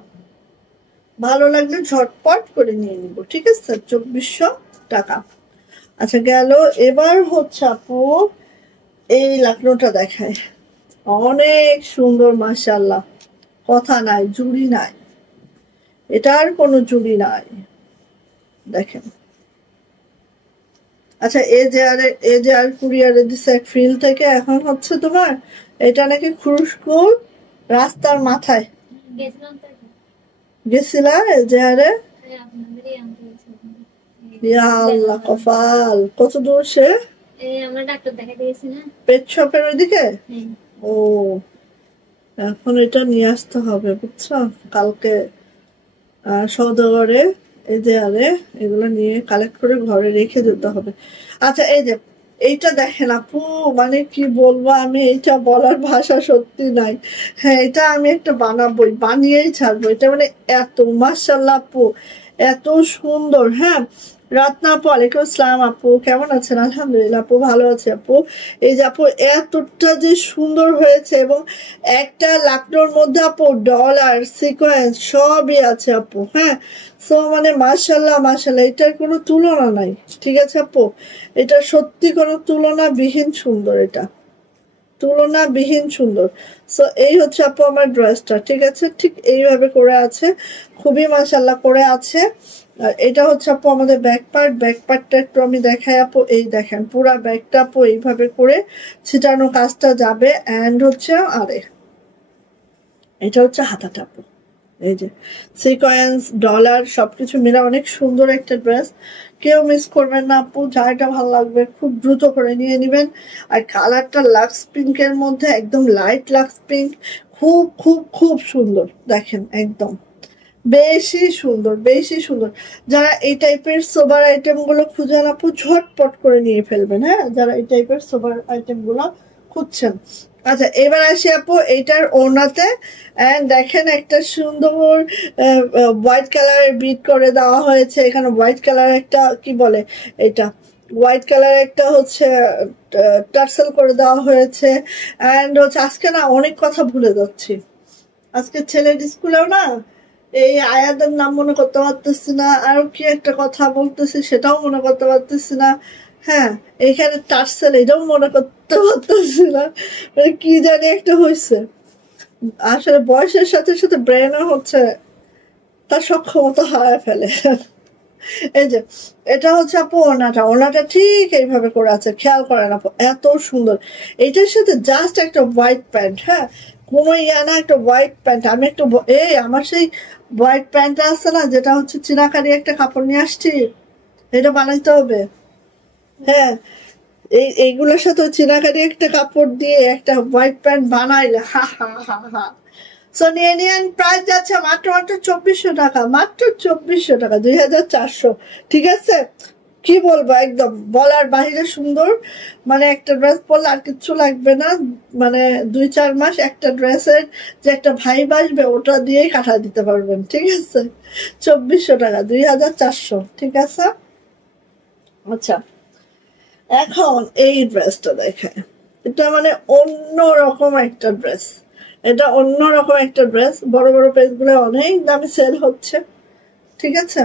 ভালো লাগলে ঝটপট করে নিয়ে নিব, ঠিক আছে? 2400 টাকা। আচ্ছা গেল, এবার হচ্ছে আপু এই লাকনোটা দেখায়, অনেক সুন্দর মাশাআল্লাহ, কথা নাই, জুড়ি নাই, এটার কোনো জুড়ি নাই, দেখেন। আচ্ছা এ যে আর কুরিয়ারে দিছে এক ফিল থেকে, এখন হচ্ছে তোমার এটা নাকি খুরুশকুল রাস্তার মাথায় গেছিলা এ যে আরে, আল্লাহ কপাল, কত দূর সে? পেট শপের ওইদিকে। ও এখন এটা নিয়ে আসতে হবে বুঝছো, কালকে সওদাগরে এই যে আরে এগুলো নিয়ে কালেক্ট করে ঘরে রেখে দিতে হবে। আচ্ছা এই যে এইটা দেখেন আপু, মানে কি বলবো আমি, এইটা বলার ভাষা সত্যি নাই। হ্যাঁ এটা আমি একটা বানাবোই, বানিয়েই ছাড়বো এটা, মানে এত মাশাআল্লাহ আপু, এত সুন্দর। হ্যাঁ রত্না আপু, ওয়ালাইকুম আসসালাম আপু, কেমন আছেন? আলহামদুলিল্লাহ আপু, ভালো আছে আপু। এই যে আপু এতটা যে সুন্দর হয়েছে, এবং একটা লাকড়োর মধ্যে আপু ডলার সিকোয়েন্স সবই আছে আপু। হ্যাঁ সো মানে মাশাআল্লাহ মাশাআল্লাহ, এটার কোনো তুলনা নাই, ঠিক আছে আপু? এটা সত্যি কোনো তুলনাবিহীন সুন্দর, এটা তুলনাবিহীন সুন্দর। সো এই হচ্ছে আপু আমার ড্রেসটা, ঠিক আছে? ঠিক এইভাবে করে আছে, খুবই মাশাআল্লাহ করে আছে। আর এটা হচ্ছে আপু আমাদের ব্যাক পার্ট, ব্যাক পার্টটা একটু আমি দেখাই আপু, এই দেখেন পুরা ব্যাকটা আপু এইভাবে করে ছিটানো কাজটা যাবে, এন্ড হচ্ছে আরে এটা হচ্ছে হাতাটা আপু, এই যে সিকোয়েন্স ডলার সবকিছু মিলে অনেক সুন্দর একটা ড্রেস, কেউ মিস করবেন না আপু, যারটা ভালো লাগবে খুব দ্রুত করে নিয়ে নেবেন। আর কালারটা লাক্স পিঙ্কের মধ্যে, একদম লাইট লাক্স পিঙ্ক, খুব খুব খুব সুন্দর, দেখেন একদম বেশি সুন্দর, বেশি সুন্দর। যারা এই টাইপের সোবার আইটেম গুলো খুঁজেন আপু ঝটপট করে নিয়ে ফেলবেন, হ্যাঁ যারা এই টাইপের সোবার আইটেম গুলো খুঁজছেন। আচ্ছা এবার আসি আপু এইটার ওড়নাতে, এন্ড দেখেন একটা সুন্দর হোয়াইট কালারের বিট করে দেওয়া হয়েছে, এখানে হোয়াইট কালার একটা কি বলে এটা, হোয়াইট কালার একটা হচ্ছে টার্সেল করে দেওয়া হয়েছে, এন্ড হচ্ছে আজকে না অনেক কথা ভুলে যাচ্ছি, আজকে ছেলের স্কুলেও না এই আয়াদের নাম মনে করতে পারতেছি না, আর কি একটা কথা বলতেছি সেটাও মনে করতে পারতেছি না। হ্যাঁ এখানে টার্সেল এটাও মনে করতে পারতেছি না, মানে কি জানি একটা হয়েছে। আসলে বয়সের সাথে সাথে ব্রেনও হচ্ছে তার সক্ষমতা হারায় ফেলে। এই যে এটা হচ্ছে আপু ওড়নাটা, ওড়নাটা ঠিক এইভাবে করে আছে, খেয়াল করেন আপু, এত সুন্দর। এটার সাথে জাস্ট একটা হোয়াইট প্যান্ট, হ্যাঁ কোনো ইয়া না, একটা হোয়াইট প্যান্ট। আমি একটু এই আমার সেই হোয়াইট প্যান্টটা আছে না, যেটা হচ্ছে চিনাকারি একটা কাপড় নিয়ে আসছি, এটা বানাইতে হবে। হ্যাঁ এইগুলোর সাথে চিনাকারি একটা কাপড় দিয়ে একটা হোয়াইট প্যান্ট বানাইলে হা হা হা হা। সো নিয়ে নিয়েন, প্রাইস যাচ্ছে মাত্র 2400 টাকা, মাত্র 2400 টাকা, 2400। ঠিক আছে, কি বলবো, একদম বলার বাহিরে সুন্দর। মানে একটা ড্রেস পরলে আর কিচ্ছু লাগবে না, মানে 2-4 মাস একটা ড্রেসের যে একটা ভাইব আসবে ওটা দিয়েই কাটা দিতে পারবেন। ঠিক আছে, 2400 টাকা, 2400। ঠিক আছে, আচ্ছা এখন এই ড্রেসটা দেখে, এটা মানে অন্যরকম একটা ড্রেস, এটা অন্যরকম একটা ড্রেস। বড় বড় পেজগুলো অনেক দামে সেল হচ্ছে, ঠিক আছে,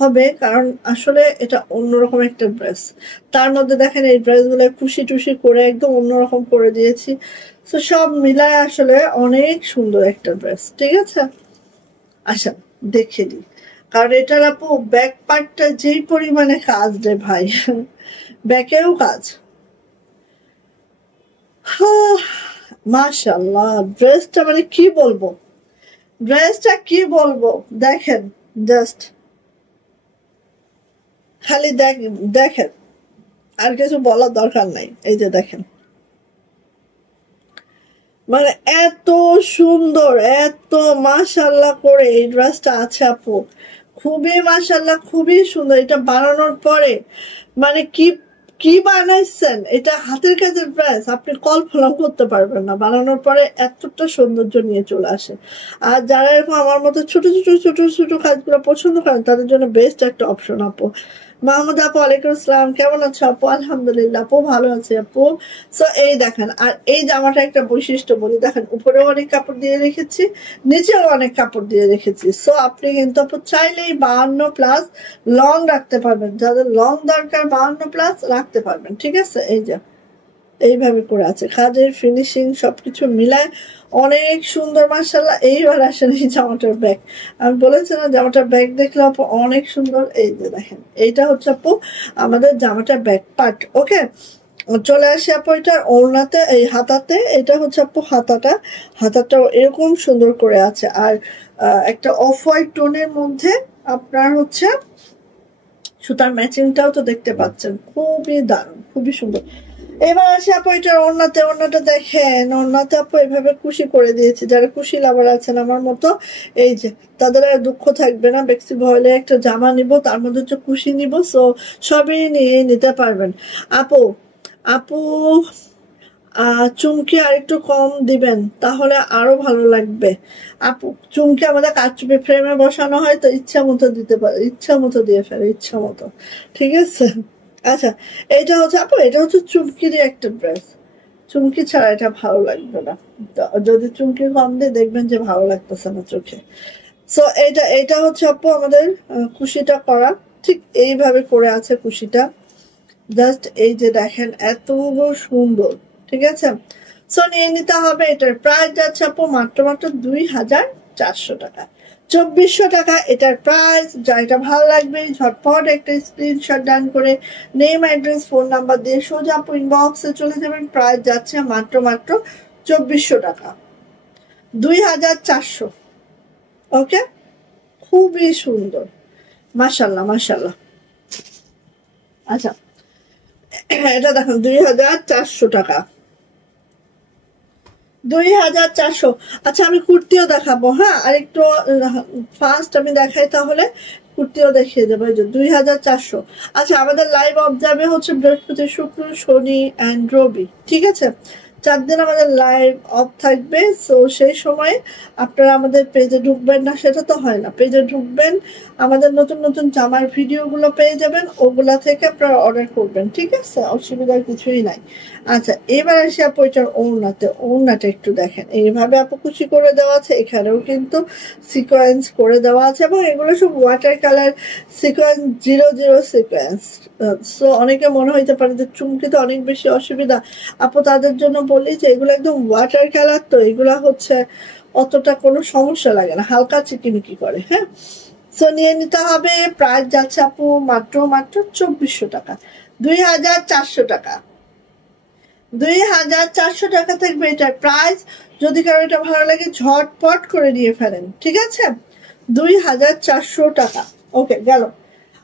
হবে কারণ আসলে এটা অন্যরকম একটা ড্রেস। তার মধ্যে দেখেন এই ড্রেসগুলো খুশি টুসি করে একদম অন্যরকম করে দিয়েছি। তো সব মিলায় আসলে অনেক সুন্দর একটা ড্রেস। ঠিক আছে, আচ্ছা দেখে দিই, কারণ এটার আপু ব্যাক পার্টটা যেই পরিমাণে কাজ রে ভাই, ব্যাকেও কাজ। মাশাআল্লাহ, ড্রেসটা মানে কি বলবো, ড্রেসটা কি বলবো, দেখেন জাস্ট, খালি দেখেন, আর কিছু বলার দরকার নাই। এই যে দেখেন, মানে এত সুন্দর, এত মাশাআল্লাহ করে এই ড্রেসটা আছে আপু, খুবই মাশাআল্লাহ, খুবই সুন্দর। এটা বানানোর পরে মানে কি কি বানাইছেন, এটা হাতের কাজের ড্রেস, আপনি কল্পনা করতে পারবেন না, বানানোর পরে এতটা সৌন্দর্য নিয়ে চলে আসে। আর যারা এরকম আমার মতো ছোট ছোট ছোট ছোট কাজগুলো পছন্দ করেন তাদের জন্য বেস্ট একটা অপশন আপু। মাহমুদ আপু ওয়ালাইকুম আসসালাম, কেমন আছো আপু? আলহামদুলিল্লাহ আপু, ভালো আছি আপু। সো এই দেখেন, আর এই জামাটা একটা বৈশিষ্ট্য বলি, দেখেন উপরেও অনেক কাপড় দিয়ে রেখেছি, নিচেও অনেক কাপড় দিয়ে রেখেছি। সো আপনি কিন্তু আপু চাইলেই 52+ লং রাখতে পারবেন, যাদের লং দরকার 52+ রাখতে পারবেন। ঠিক আছে, এই যে এইভাবে করে আছে, কাজের ফিনিশিং সবকিছু মিলায় অনেক সুন্দর মাশাআল্লাহ। এইবার আসেন এই জামাটার ব্যাগ, আমি বলেছি না জামাটার ব্যাগ দেখলে আপু অনেক সুন্দর। এই যে দেখেন, এইটা হচ্ছে আপু আমাদের জামাটার ব্যাক পার্ট। ওকে, চলে আসি আপু এটার ওড়নাতে, এই হাতাতে, এটা হচ্ছে আপু হাতাটা, হাতাটাও এরকম সুন্দর করে আছে। আর একটা অফ হোয়াইট টোনের মধ্যে আপনার হচ্ছে সুতার ম্যাচিংটাও তো দেখতে পাচ্ছেন, খুবই দারুণ, খুবই সুন্দর। এবার আসি আপু এটার ওড়নাতে, ওড়নাটা দেখেন, ওড়নাতে আপু এভাবে কুশি করে দিয়েছি। যারা কুশি লাভার আছেন আমার মতো, এই যে তাদের আর দুঃখ থাকবে না, বেক্সি ভয়েলে একটা জামা নিব তার মধ্যে হচ্ছে কুশি নিব, সো সবই নিয়ে নিতে পারবেন আপু। আপু চুমকি আর একটু কম দিবেন তাহলে আরো ভালো লাগবে আপু। চুমকি আমাদের কাচুপি ফ্রেমে বসানো হয় তো ইচ্ছা মতো দিতে পারে, ইচ্ছা মতো দিয়ে ফেলে, ইচ্ছা মতো। ঠিক আছে, আচ্ছা এটা হচ্ছে আপু, এটা হচ্ছে চুমকিরই একটা ড্রেস, চুমকি ছাড়া এটা ভালো লাগবে না, যদি চুমকি কম দিয়ে দেখবেন যে ভালো লাগতেছে না চোখে। সো এটা হচ্ছে আপু আমাদের কুশিটা করা, ঠিক এইভাবে করে আছে কুশিটা, জাস্ট এই যে দেখেন এত সুন্দর। ঠিক আছে, সো নিয়ে নিতে হবে। এটার প্রাইস যাচ্ছে আপু মাত্র 2400 টাকা, 2400 টাকা এটার প্রাইস। যা এটা ভালো লাগবে ঝটপট একটা স্ক্রিনশট ডান করে নেম অ্যাড্রেস ফোন নাম্বার দিয়ে সোজা আপু ইনবক্সে চলে যাবেন। প্রাইস যাচ্ছে মাত্র 2400 টাকা, 2400। ওকে, খুবই সুন্দর, মাশাল্লাহ মাশাল্লাহ। আচ্ছা এটা দেখুন 2400 টাকা, 2400। আচ্ছা আমি কুর্তিও দেখাবো, হ্যাঁ আর একটু ফার্স্ট আমি দেখাই, তাহলে কুর্তিও দেখিয়ে দেবো। এই যে 2400। আচ্ছা আমাদের লাইভ অবজার্ভে হচ্ছে বৃহস্পতি শুক্র শনি অ্যান্ড রবি, ঠিক আছে, 4 দিন আমাদের লাইভ অফ থাকবে। সো সেই সময় আপনারা আমাদের পেজে ঢুকবেন না, সেটা তো হয় না, পেজে ঢুকবেন, আমাদের নতুন নতুন জামার ভিডিওগুলো পেয়ে যাবেন, ওগুলা থেকে আপনারা অর্ডার করবেন। ঠিক আছে, অসুবিধার কিছুই নাই। আচ্ছা এবার আসি আপু এটার ওড়নাতে, ওড়নাটা একটু দেখেন, এইভাবে আপু কুচি করে দেওয়া আছে, এখানেও কিন্তু সিকোয়েন্স করে দেওয়া আছে, এবং এগুলো সব water colour sequence, 00 sequence. So অনেকে মনে হইতে পারে যে চুমকিতে অনেক বেশি অসুবিধা, আপু তাদের জন্য বলি যে এগুলো একদম ওয়াটার কালার, তো এগুলা হচ্ছে অতটা কোনো সমস্যা লাগে না, হালকা চিকিমিকি করে। হ্যাঁ, সো নিয়ে নিতে হবে। প্রাইস যাচ্ছে আপু মাত্র 2400 টাকা, 2400 টাকা, 2400 টাকা থাকবে এটার প্রাইস। যদি কারো এটা ভালো লাগে ঝটপট করে নিয়ে ফেলেন, ঠিক আছে? 2400 টাকা। ওকে, গেল।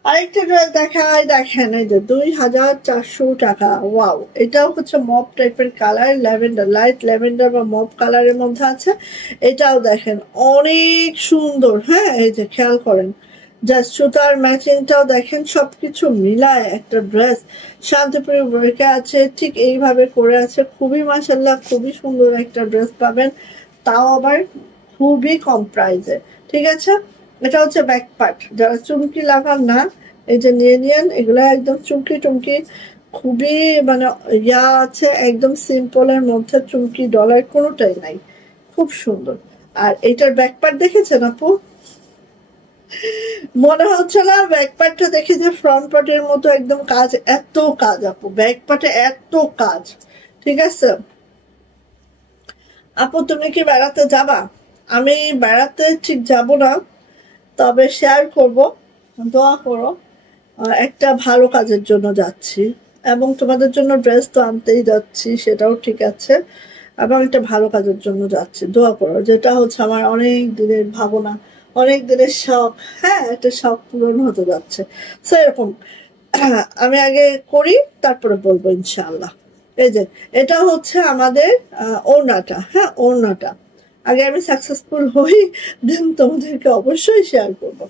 আরেকটা ড্রেস দেখায়, দেখেন এই যে 2400 টাকা। ওয়াও, এটাও হচ্ছে মপ টাইপের কালার, ল্যাভেন্ডার, লাইট ল্যাভেন্ডার বা মপ কালারের মধ্যে আছে। এটাও দেখেন অনেক সুন্দর। হ্যাঁ, এই যে খেয়াল করেন, জাস্ট সুতার ম্যাচিংটাও দেখেন, সবকিছু মিলায় একটা ড্রেস। শান্তিপুরি ওয়ার্কে আছে, ঠিক এইভাবে করে আছে। খুবই মাশাআল্লাহ, খুবই সুন্দর একটা ড্রেস পাবেন, তাও আবার খুবই কম প্রাইসে, ঠিক আছে? এটা হচ্ছে ব্যাক পার্ট। যারা চুমকি লাভার না, এই যে নিয়ে নিয়েন, এগুলো একদম চুমকি টুমকি খুবই মানে ইয়া আছে, একদম সিম্পলের মধ্যে চুমকি ডলার কোনোটাই নাই, খুব সুন্দর। আর এইটার ব্যাক পার্ট দেখেছেন আপু? মনে হচ্ছে না ব্যাক পার্টটা দেখে যে ফ্রন্ট পার্টের মতো একদম কাজ, এত কাজ আপু ব্যাক পার্টে, এত কাজ, ঠিক আছে? আপু তুমি কি বেড়াতে যাবা? আমি বেড়াতে ঠিক যাব না, তবে শেয়ার করব, দোয়া করো। একটা ভালো কাজের জন্য যাচ্ছি, এবং তোমাদের জন্য ড্রেস তো আনতেই যাচ্ছি, সেটাও ঠিক আছে, এবং একটা ভালো কাজের জন্য যাচ্ছি, দোয়া করো। যেটা হচ্ছে আমার অনেক দিনের ভাবনা, অনেক দিনের শখ। হ্যাঁ, একটা শখ পূরণ হতে যাচ্ছে। সো এরকম আমি আগে করি, তারপরে বলবো ইনশাআল্লাহ। এই যে এটা হচ্ছে আমাদের ওড়নাটা। হ্যাঁ, ওড়নাটা আগে আমি সাকসেসফুল হই, দেন তোমাদেরকে অবশ্যই শেয়ার করব।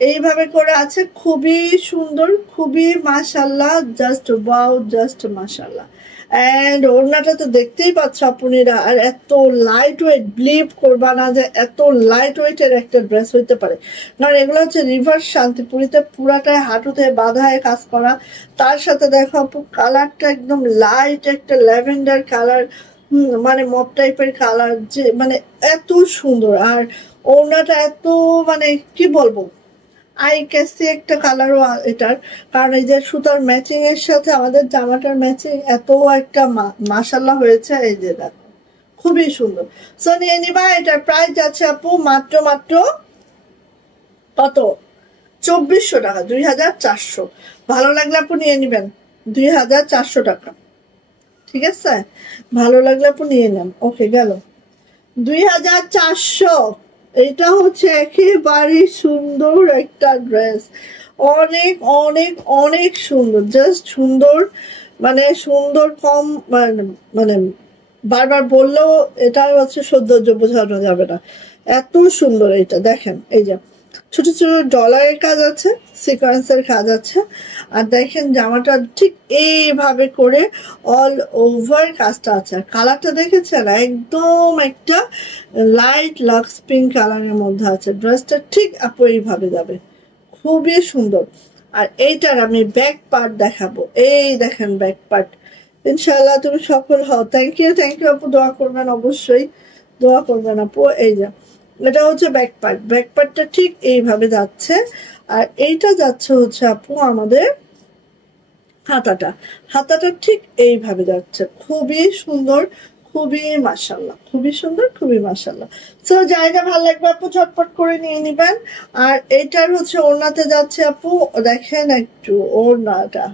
এইভাবে করে আছে, খুবই সুন্দর, খুবই মাশাআল্লাহ, জাস্ট ওয়াও, জাস্ট মাশাআল্লাহ। এন্ড ওড়নাটা তো দেখতেই পাচ্ছ আপনারা, আর এত লাইট ওয়েট, বিলিভ করবা না যে এত লাইট ওয়েটের একটা ড্রেস হইতে পারে। কারণ এগুলো হচ্ছে রিভার্স শান্তিপুরিতে পুরাটাই হাঁটুতে বাঁধায় কাজ করা। তার সাথে দেখো আপু কালারটা একদম লাইট একটা ল্যাভেন্ডার কালার, মানে মপ টাইপের কালার, যে মানে এত সুন্দর। আর ওড়নাটা এত মানে কি বলবো, আই ক্যাসি একটা কালারও এটার, কারণ এই যে সুতার ম্যাচিং এর সাথে আমাদের জামাটার ম্যাচিং এত একটা মাশাআল্লাহ হয়েছে। এই যে দেখো খুবই সুন্দর। সো নিয়ে নিবা। এটার প্রাইস যাচ্ছে আপু মাত্র কত? 2400 টাকা, 2400। ভালো লাগলে আপু নিয়ে নিবেন, 2400 টাকা, ঠিক আছে? ভালো লাগলে আপু নিয়ে নেন। ওকে, গেল 2400। এটা হচ্ছে একেবারে সুন্দর একটা ড্রেস, অনেক অনেক অনেক সুন্দর, জাস্ট সুন্দর, মানে সুন্দর কম, মানে বারবার বললেও এটা হচ্ছে সৌন্দর্য বোঝানো যাবে না, এত সুন্দর। এটা দেখেন, এই যে ছোট ছোট ডলারের কাজ আছে, সিকোয়েন্সের কাজ আছে, আর দেখেন জামাটা ঠিক এইভাবে করে অল ওভার কাজটা আছে। আর কালারটা দেখেছেন, একদম একটা লাইট লাক্স পিঙ্ক কালারের মধ্যে আছে। ড্রেসটা ঠিক আপু এইভাবে যাবে, খুবই সুন্দর। আর এইটার আমি ব্যাক পার্ট দেখাবো, এই দেখেন ব্যাক পার্ট। ইনশাআল্লাহ তুমি সফল হও। থ্যাংক ইউ আপু, দোয়া করবেন, অবশ্যই দোয়া করবেন আপু। এই যে এটা হচ্ছে ব্যাক পার্ট, ব্যাক পার্টটা ঠিক এইভাবে যাচ্ছে। আর এইটা যাচ্ছে হচ্ছে আপু আমাদের হাতাটা, হাতাটা ঠিক এইভাবে যাচ্ছে, খুবই সুন্দর, খুবই মাশাআল্লাহ, খুবই সুন্দর, খুবই মাশাআল্লাহ। সো জায়গা ভালো লাগবে আপু, ঝটপট করে নিয়ে নিবেন। আর এইটার হচ্ছে ওড়নাতে যাচ্ছে আপু, দেখেন একটু ওড়নাটা,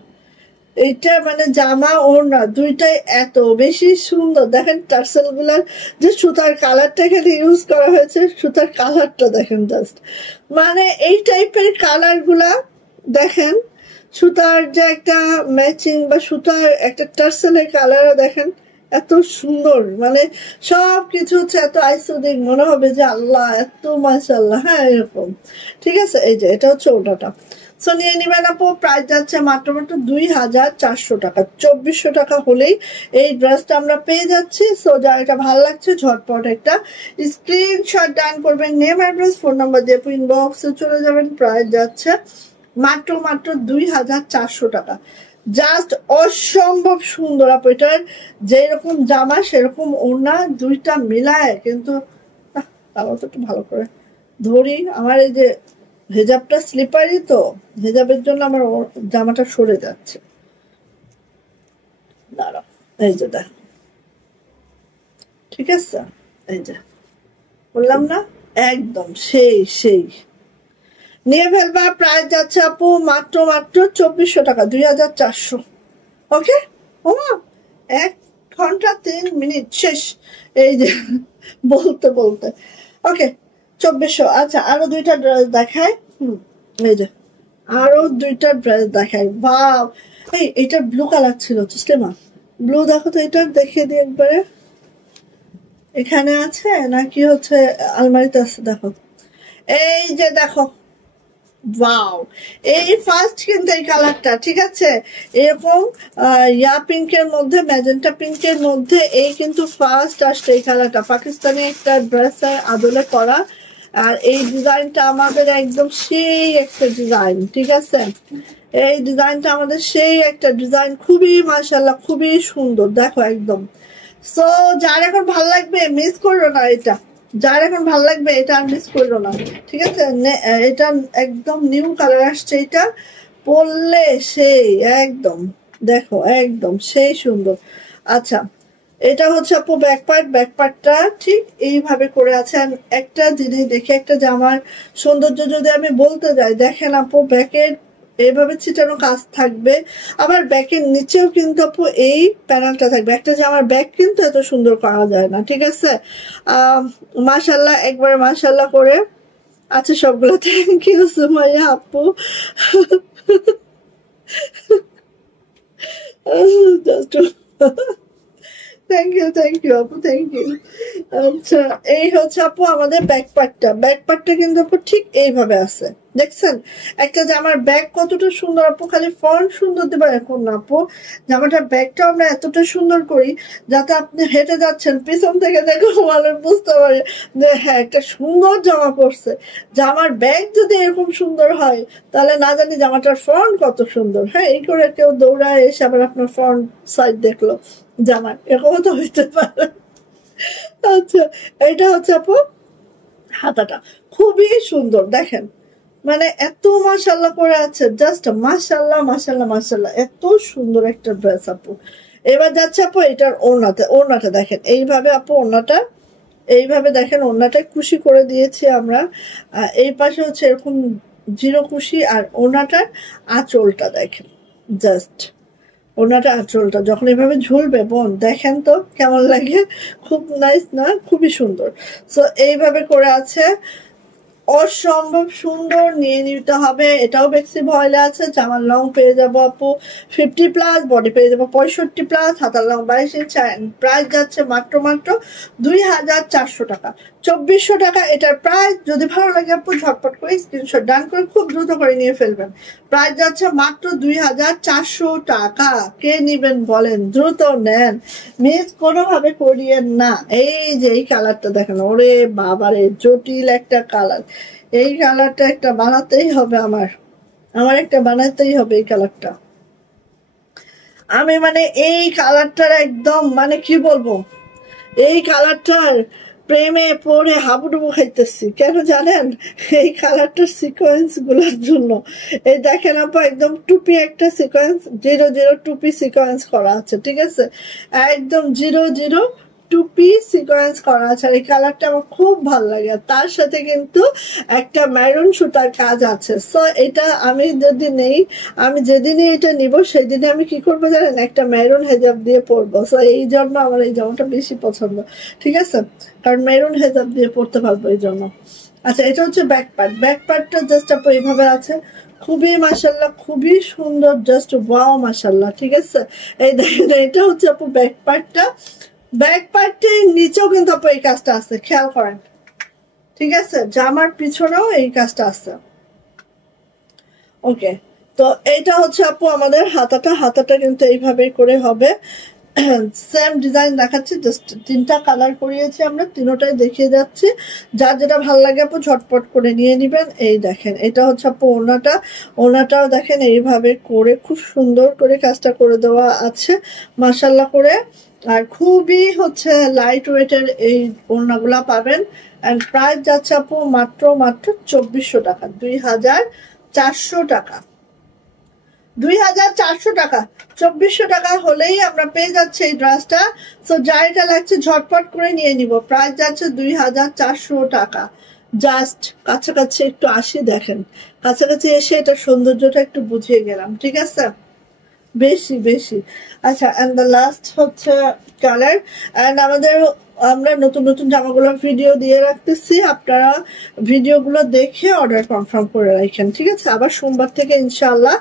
এইটা মানে জামা ওড়না দুইটাই এত বেশি সুন্দর। দেখেন টার্সেল গুলার যে সুতার কালারটা এখানে ইউজ করা হয়েছে, সুতার কালারটা দেখেন জাস্ট, মানে এই টাইপের কালার গুলা দেখেন, সুতার যে একটা ম্যাচিং বা সুতার একটা টার্সেলের কালারও দেখেন এত সুন্দর, মানে সবকিছু হচ্ছে এত আইসোদিক, মনে হবে যে আল্লাহ এত মাশাআল্লাহ। হ্যাঁ, এরকম, ঠিক আছে? এই যে এটা হচ্ছে ওটাটা। সো নিয়ে নিবেন আপু। প্রাইস যাচ্ছে মাত্র 2400 টাকা, 2400 টাকা হলেই এই ড্রেসটা আমরা পেয়ে যাচ্ছি। সো যার এটা ভালো লাগছে ঝটপট একটা স্ক্রিনশট ডান করবেন, নেম অ্যাড্রেস ফোন নাম্বার দিয়ে ইনবক্সে চলে যাবেন। প্রাইস যাচ্ছে মাত্র 2400 টাকা, জাস্ট অসম্ভব সুন্দর আপু। এটার যেরকম জামা সেরকম ওড়না, দুইটা মিলায় কিন্তু তাও তো একটু ভালো করে ধরি। আমার এই যে হেজাবটা স্লিপারি, তো হেজাবের জন্য আমার জামাটা সরে যাচ্ছে, দাঁড়াও। এই যে দেখ, ঠিক আছে? এই যে বললাম না, একদম সেই সেই নিয়ে ফেলবা। প্রাইস যাচ্ছে আপু মাত্র 2400 টাকা, 2400। ওকে, ওমা 1 ঘন্টা 3 মিনিট শেষ এই যে বলতে বলতে। ওকে 2400। আচ্ছা আরো 2টা ড্রেস দেখাই। এই যে আরো 2টা ড্রেস দেখাই। বাও, এটা ব্লু কালার ছিল তসলিমা, ব্লু দেখো তো, এটা দেখিয়ে দিই একবারে। এখানে আছে নাকি হচ্ছে আলমারিতে আছে, দেখো এই যে দেখো। ওয়াও, এই ফার্স্ট কিন্তু এই কালারটা, ঠিক আছে, এরকম ইয়া পিঙ্কের মধ্যে, ম্যাজেন্টা পিঙ্কের মধ্যে এই কিন্তু ফার্স্ট আসছে এই কালারটা। পাকিস্তানি একটা ড্রেসের আদলে করা, আর এই ডিজাইনটা আমাদের একদম সেই একটা ডিজাইন, ঠিক আছে, এই ডিজাইনটা আমাদের সেই একটা ডিজাইন, খুবই মাশাআল্লাহ খুবই সুন্দর, দেখো একদম। সো যার এখন ভাল লাগবে মিস করো না এটা, যার এখন ভাল লাগবে এটা আর মিস করো না, ঠিক আছে। এটা একদম নিউ কালার আসছে, এটা পরলে সেই একদম দেখো একদম সেই সুন্দর। আচ্ছা এটা হচ্ছে আপু ব্যাক পার্ট, ব্যাক পার্টটা ঠিক এইভাবে করে আছে। একটা জিনিস দেখে, একটা জামার সৌন্দর্য যদি আমি বলতে যাই, দেখেন আপু ব্যাকের এইভাবে ছিটানো কাজ থাকবে, আবার ব্যাকের নিচেও কিন্তু আপু এই প্যানেলটা থাকবে। একটা জামার ব্যাক কিন্তু এত সুন্দর করা যায় না, ঠিক আছে। মাশাল্লাহ, একবারে মাশাল্লাহ করে আছে সবগুলো। থ্যাংক ইউ সুমাইয়া আপু। জাস্ট থ্যাংক ইউ আপু, থ্যাংক ইউ। আচ্ছা এই হচ্ছে আপু আমাদের ব্যাক পার্টটা, ব্যাক পার্টটা কিন্তু আপু ঠিক এইভাবে আছে, দেখছেন একটা জামার ব্যাগ কতটা সুন্দর আপু, খালি ফ্রন্ট সুন্দর দেবা এখন না আপু, জামাটার ব্যাগটা আমরা এতটা সুন্দর করি যাতে আপনি হেঁটে যাচ্ছেন পিছন থেকে দেখো মানুষ বুঝতে পারে যে হ্যাঁ একটা সুন্দর জামা পরছে। জামার ব্যাগ যদি এরকম সুন্দর হয় তাহলে না জানি জামাটার ফ্রন্ট কত সুন্দর। হ্যাঁ, এই করে কেউ দৌড়ায় এসে আবার আপনার ফ্রন্ট সাইড দেখলো জামার, এরকমও তো হইতে পারে। আচ্ছা এটা হচ্ছে আপু হাতাটা, খুবই সুন্দর, দেখেন মানে এত মাশাল্লাহ করে আছে, জাস্ট মাশাল্লাহ মাশাল্লাহ মাশাল্লাহ, এত সুন্দর একটা ড্রেস আপু। এবার যাচ্ছে আপু এটার ওড়নাতে, ওড়নাটা দেখেন এইভাবে আপু, ওড়নাটা এইভাবে দেখেন, ওড়নাটা খুশি করে দিয়েছি আমরা। এই পাশে হচ্ছে এরকম জিরো খুশি, আর ওড়নাটার আঁচলটা দেখেন, জাস্ট ওড়নাটা আঁচলটা যখন এভাবে ঝুলবে বোন দেখেন তো কেমন লাগে, খুব নাইস না, খুবই সুন্দর। সো এইভাবে করে আছে, অসম্ভব সুন্দর, নিয়ে নিতে হবে। এটাও বেক্সি ভয়েলে আছে। জামার লং পেয়ে যাবো আপু 50+, বডি পেয়ে যাবো 65+, হাতার লং 22 ইঞ্চ। প্রাইস যাচ্ছে মাত্র 2400 টাকা, 2400 টাকা এটার প্রাইস। যদি ভালো লাগে আপু ঝটপট করে স্ক্রিনশট ডান করে খুব দ্রুত করে নিয়ে ফেলবেন। প্রাইস যাচ্ছে মাত্র 2400 টাকা। কে নিবেন বলেন, দ্রুত নেন, মিস কোনোভাবে করিয়েন না। এই যে এই কালারটা দেখেন, ওরে বাবারে জটিল একটা কালার, এই কালারটা একটা বানাতেই হবে, আমার একটা বানাতেই হবে এই কালারটা। আমি মানে এই কালারটার একদম মানে কি বলবো, এই কালারটার প্রেমে পড়ে হাবুডুবু খাইতেছি। কেন জানেন, এই কালারটার সিকোয়েন্স গুলোর জন্য। এই দেখেন আপু একদম টুপি একটা সিকোয়েন্স, 0 টুপি সিকোয়েন্স করা আছে, ঠিক আছে, একদম 0 টুপি সিকোয়েন্স করা আছে। আর এই কালারটা আমার খুব ভালো লাগে, তার সাথে কিন্তু একটা ম্যারুন সুতার কাজ আছে। সো এটা আমি যদি নেই, আমি যেদিনই এটা নিব সেদিনে আমি কি করবো জানেন, একটা মেরুন হেজাব দিয়ে পরবো। সো এই জন্য আমার এই জামাটা বেশি পছন্দ, ঠিক আছে, কারণ মেরুন হেজাব দিয়ে পরতে পারবো এই জন্য। আচ্ছা এটা হচ্ছে ব্যাক পার্ট, ব্যাক পার্টটা জাস্ট আপু এইভাবে আছে, খুবই মাশাল্লাহ খুবই সুন্দর, জাস্ট ওয়াও মাশাল্লাহ, ঠিক আছে। এই দেখেন এটা হচ্ছে আপু ব্যাক পার্টটা, ব্যাক পার্টের নিচেও কিন্তু আপু এই কাজটা আছে, খেয়াল করেন, ঠিক আছে, জামার পিছনেও এই কাজটা আছে। ওকে, তো এইটা হচ্ছে আপু আমাদের হাতাটা, হাতাটা কিন্তু এইভাবে করে হবে। সেম ডিজাইন দেখাচ্ছি, জাস্ট 3টা কালার করিয়েছি আমরা, 3টাই দেখিয়ে যাচ্ছি, যার যেটা ভালো লাগে আপু ঝটপট করে নিয়ে নিবেন। এই দেখেন এটা হচ্ছে আপু ওড়নাটা, ওড়নাটাও দেখেন এইভাবে করে খুব সুন্দর করে কাজটা করে দেওয়া আছে মাশাল্লাহ করে। আর খুবই হচ্ছে লাইট ওয়েটের এই ওড়নাগুলা পাবেন। এন্ড প্রাইস যাচ্ছে আপু মাত্র 2400 টাকা, 2400 টাকা, 2400 টাকা, 2400 টাকা হলেই আমরা পেয়ে যাচ্ছি এই ড্রেসটা। সো যা এটা লাগছে ঝটপট করে নিয়ে নিব। প্রাইস যাচ্ছে 2400 টাকা, জাস্ট কাছাকাছি একটু আসি, দেখেন কাছাকাছি এসে এটা সৌন্দর্যটা একটু বুঝিয়ে গেলাম, ঠিক আছে? বেশি বেশি। আচ্ছা, এন্ড দ্য লাস্ট হচ্ছে কালার। এন্ড আমরা নতুন নতুন জামাগুলোর ভিডিও দিয়ে রাখতেছি, আপনারা ভিডিওগুলো দেখে অর্ডার কনফার্ম করে রাখেন, ঠিক আছে? আবার সোমবার থেকে ইনশাআল্লাহ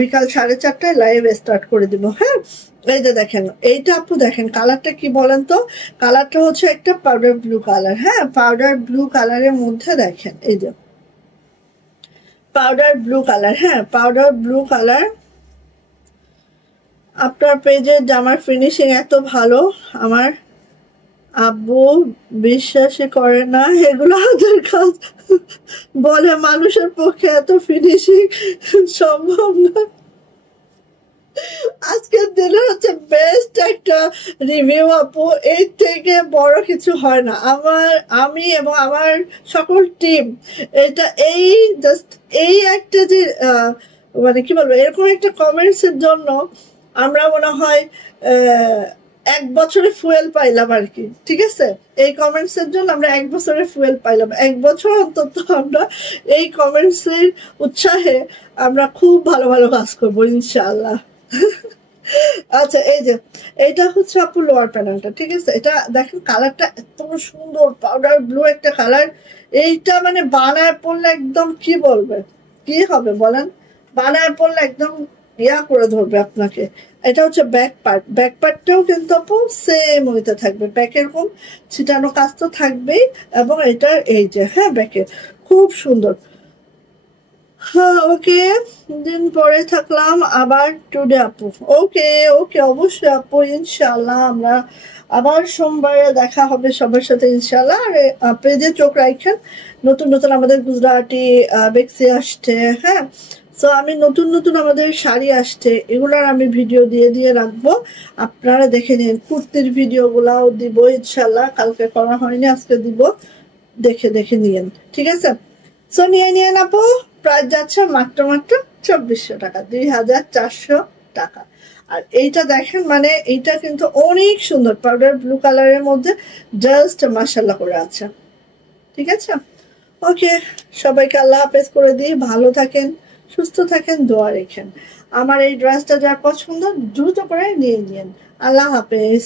বিকাল 4:30টায় লাইভ স্টার্ট করে দিব। হ্যাঁ, এই যে দেখেন, এইটা আপু দেখেন কালারটা কি বলেন তো? কালারটা হচ্ছে একটা পাউডার ব্লু কালার। হ্যাঁ, পাউডার ব্লু কালারের মধ্যে দেখেন, এই যে পাউডার ব্লু কালার। হ্যাঁ, পাউডার ব্লু কালার। আপনার পেজের জামার ফিনিশিং এত ভালো, আমার আব্বু বিশ্বাসই করে না এগুলো হাতের কাজ, বলে মানুষের পক্ষে এত ফিনিশিং সম্ভব না। আজকের দিনে হচ্ছে বেস্ট একটা রিভিউ আপু, এর থেকে বড় কিছু হয় না। আমি এবং আমার সকল টিম এটা জাস্ট এই একটা যে মানে কি বলবো, এরকম একটা কমেন্টস এর জন্য আমরা মনে হয় 1 বছরে ফুয়েল পাইলাম আর কি, ঠিক আছে? এই কমেন্টস এর জন্য আমরা 1 বছরে ফুয়েল পাইলাম। 1 বছর অন্তত আমরা এই কমেন্টস এর উৎসাহে আমরা খুব ভালো ভালো কাজ করবো ইনশাআল্লাহ। আচ্ছা, এই যে এটা হচ্ছে আপু লোয়ার প্যানেলটা, ঠিক আছে? এটা দেখেন কালারটা এত সুন্দর, পাউডার ব্লু একটা কালার। এইটা মানে বানায় পড়লে একদম কি বলবে, কি হবে বলেন? বানায় পড়লে একদম ইয়া করে ধরবে আপনাকে। এটা হচ্ছে ব্যাক পার্ট, ব্যাক পার্টটাও কিন্তু আপু সেম হইতে থাকবে, ব্যাক এরকম ছিটানো কাজ তো থাকবেই। এবং এটা এই যে হ্যাঁ ব্যাকে খুব সুন্দর। হ্যাঁ, ওকে, দিন পরে থাকলাম আবার টুডে আপু। ওকে ওকে, অবশ্যই আপু, ইনশাল্লাহ আমরা আবার সোমবারে দেখা হবে সবার সাথে ইনশাল্লাহ। আর পেজে চোখ রাখেন, নতুন নতুন আমাদের গুজরাটি বেক্সি আসছে। হ্যাঁ, সো আমি নতুন নতুন আমাদের শাড়ি আসছে, এগুলার আমি ভিডিও দিয়ে দিয়ে রাখবো, আপনারা দেখে নিন। কুর্তির ভিডিওগুলাও দিব ইনশাল্লাহ, কালকে করা হয়নি, আজকে দিব, দেখে দেখে নিয়েন, ঠিক আছে? সো নিয়ে নিয়েন আপু। প্রাইস যাচ্ছে মাত্র মাত্র 2400 টাকা, 2400 টাকা। আর এইটা দেখেন, মানে এইটা কিন্তু অনেক সুন্দর, পাউডার ব্লু কালারের মধ্যে জাস্ট মাশাআল্লাহ করে আছে, ঠিক আছে? ওকে, সবাইকে আল্লাহ হাফেজ করে দিই, ভালো থাকেন, সুস্থ থাকেন, দোয়া রেখেন। আমার এই ড্রেসটা যার পছন্দ দ্রুত করে নিয়ে নিন। আল্লাহ হাফেজ।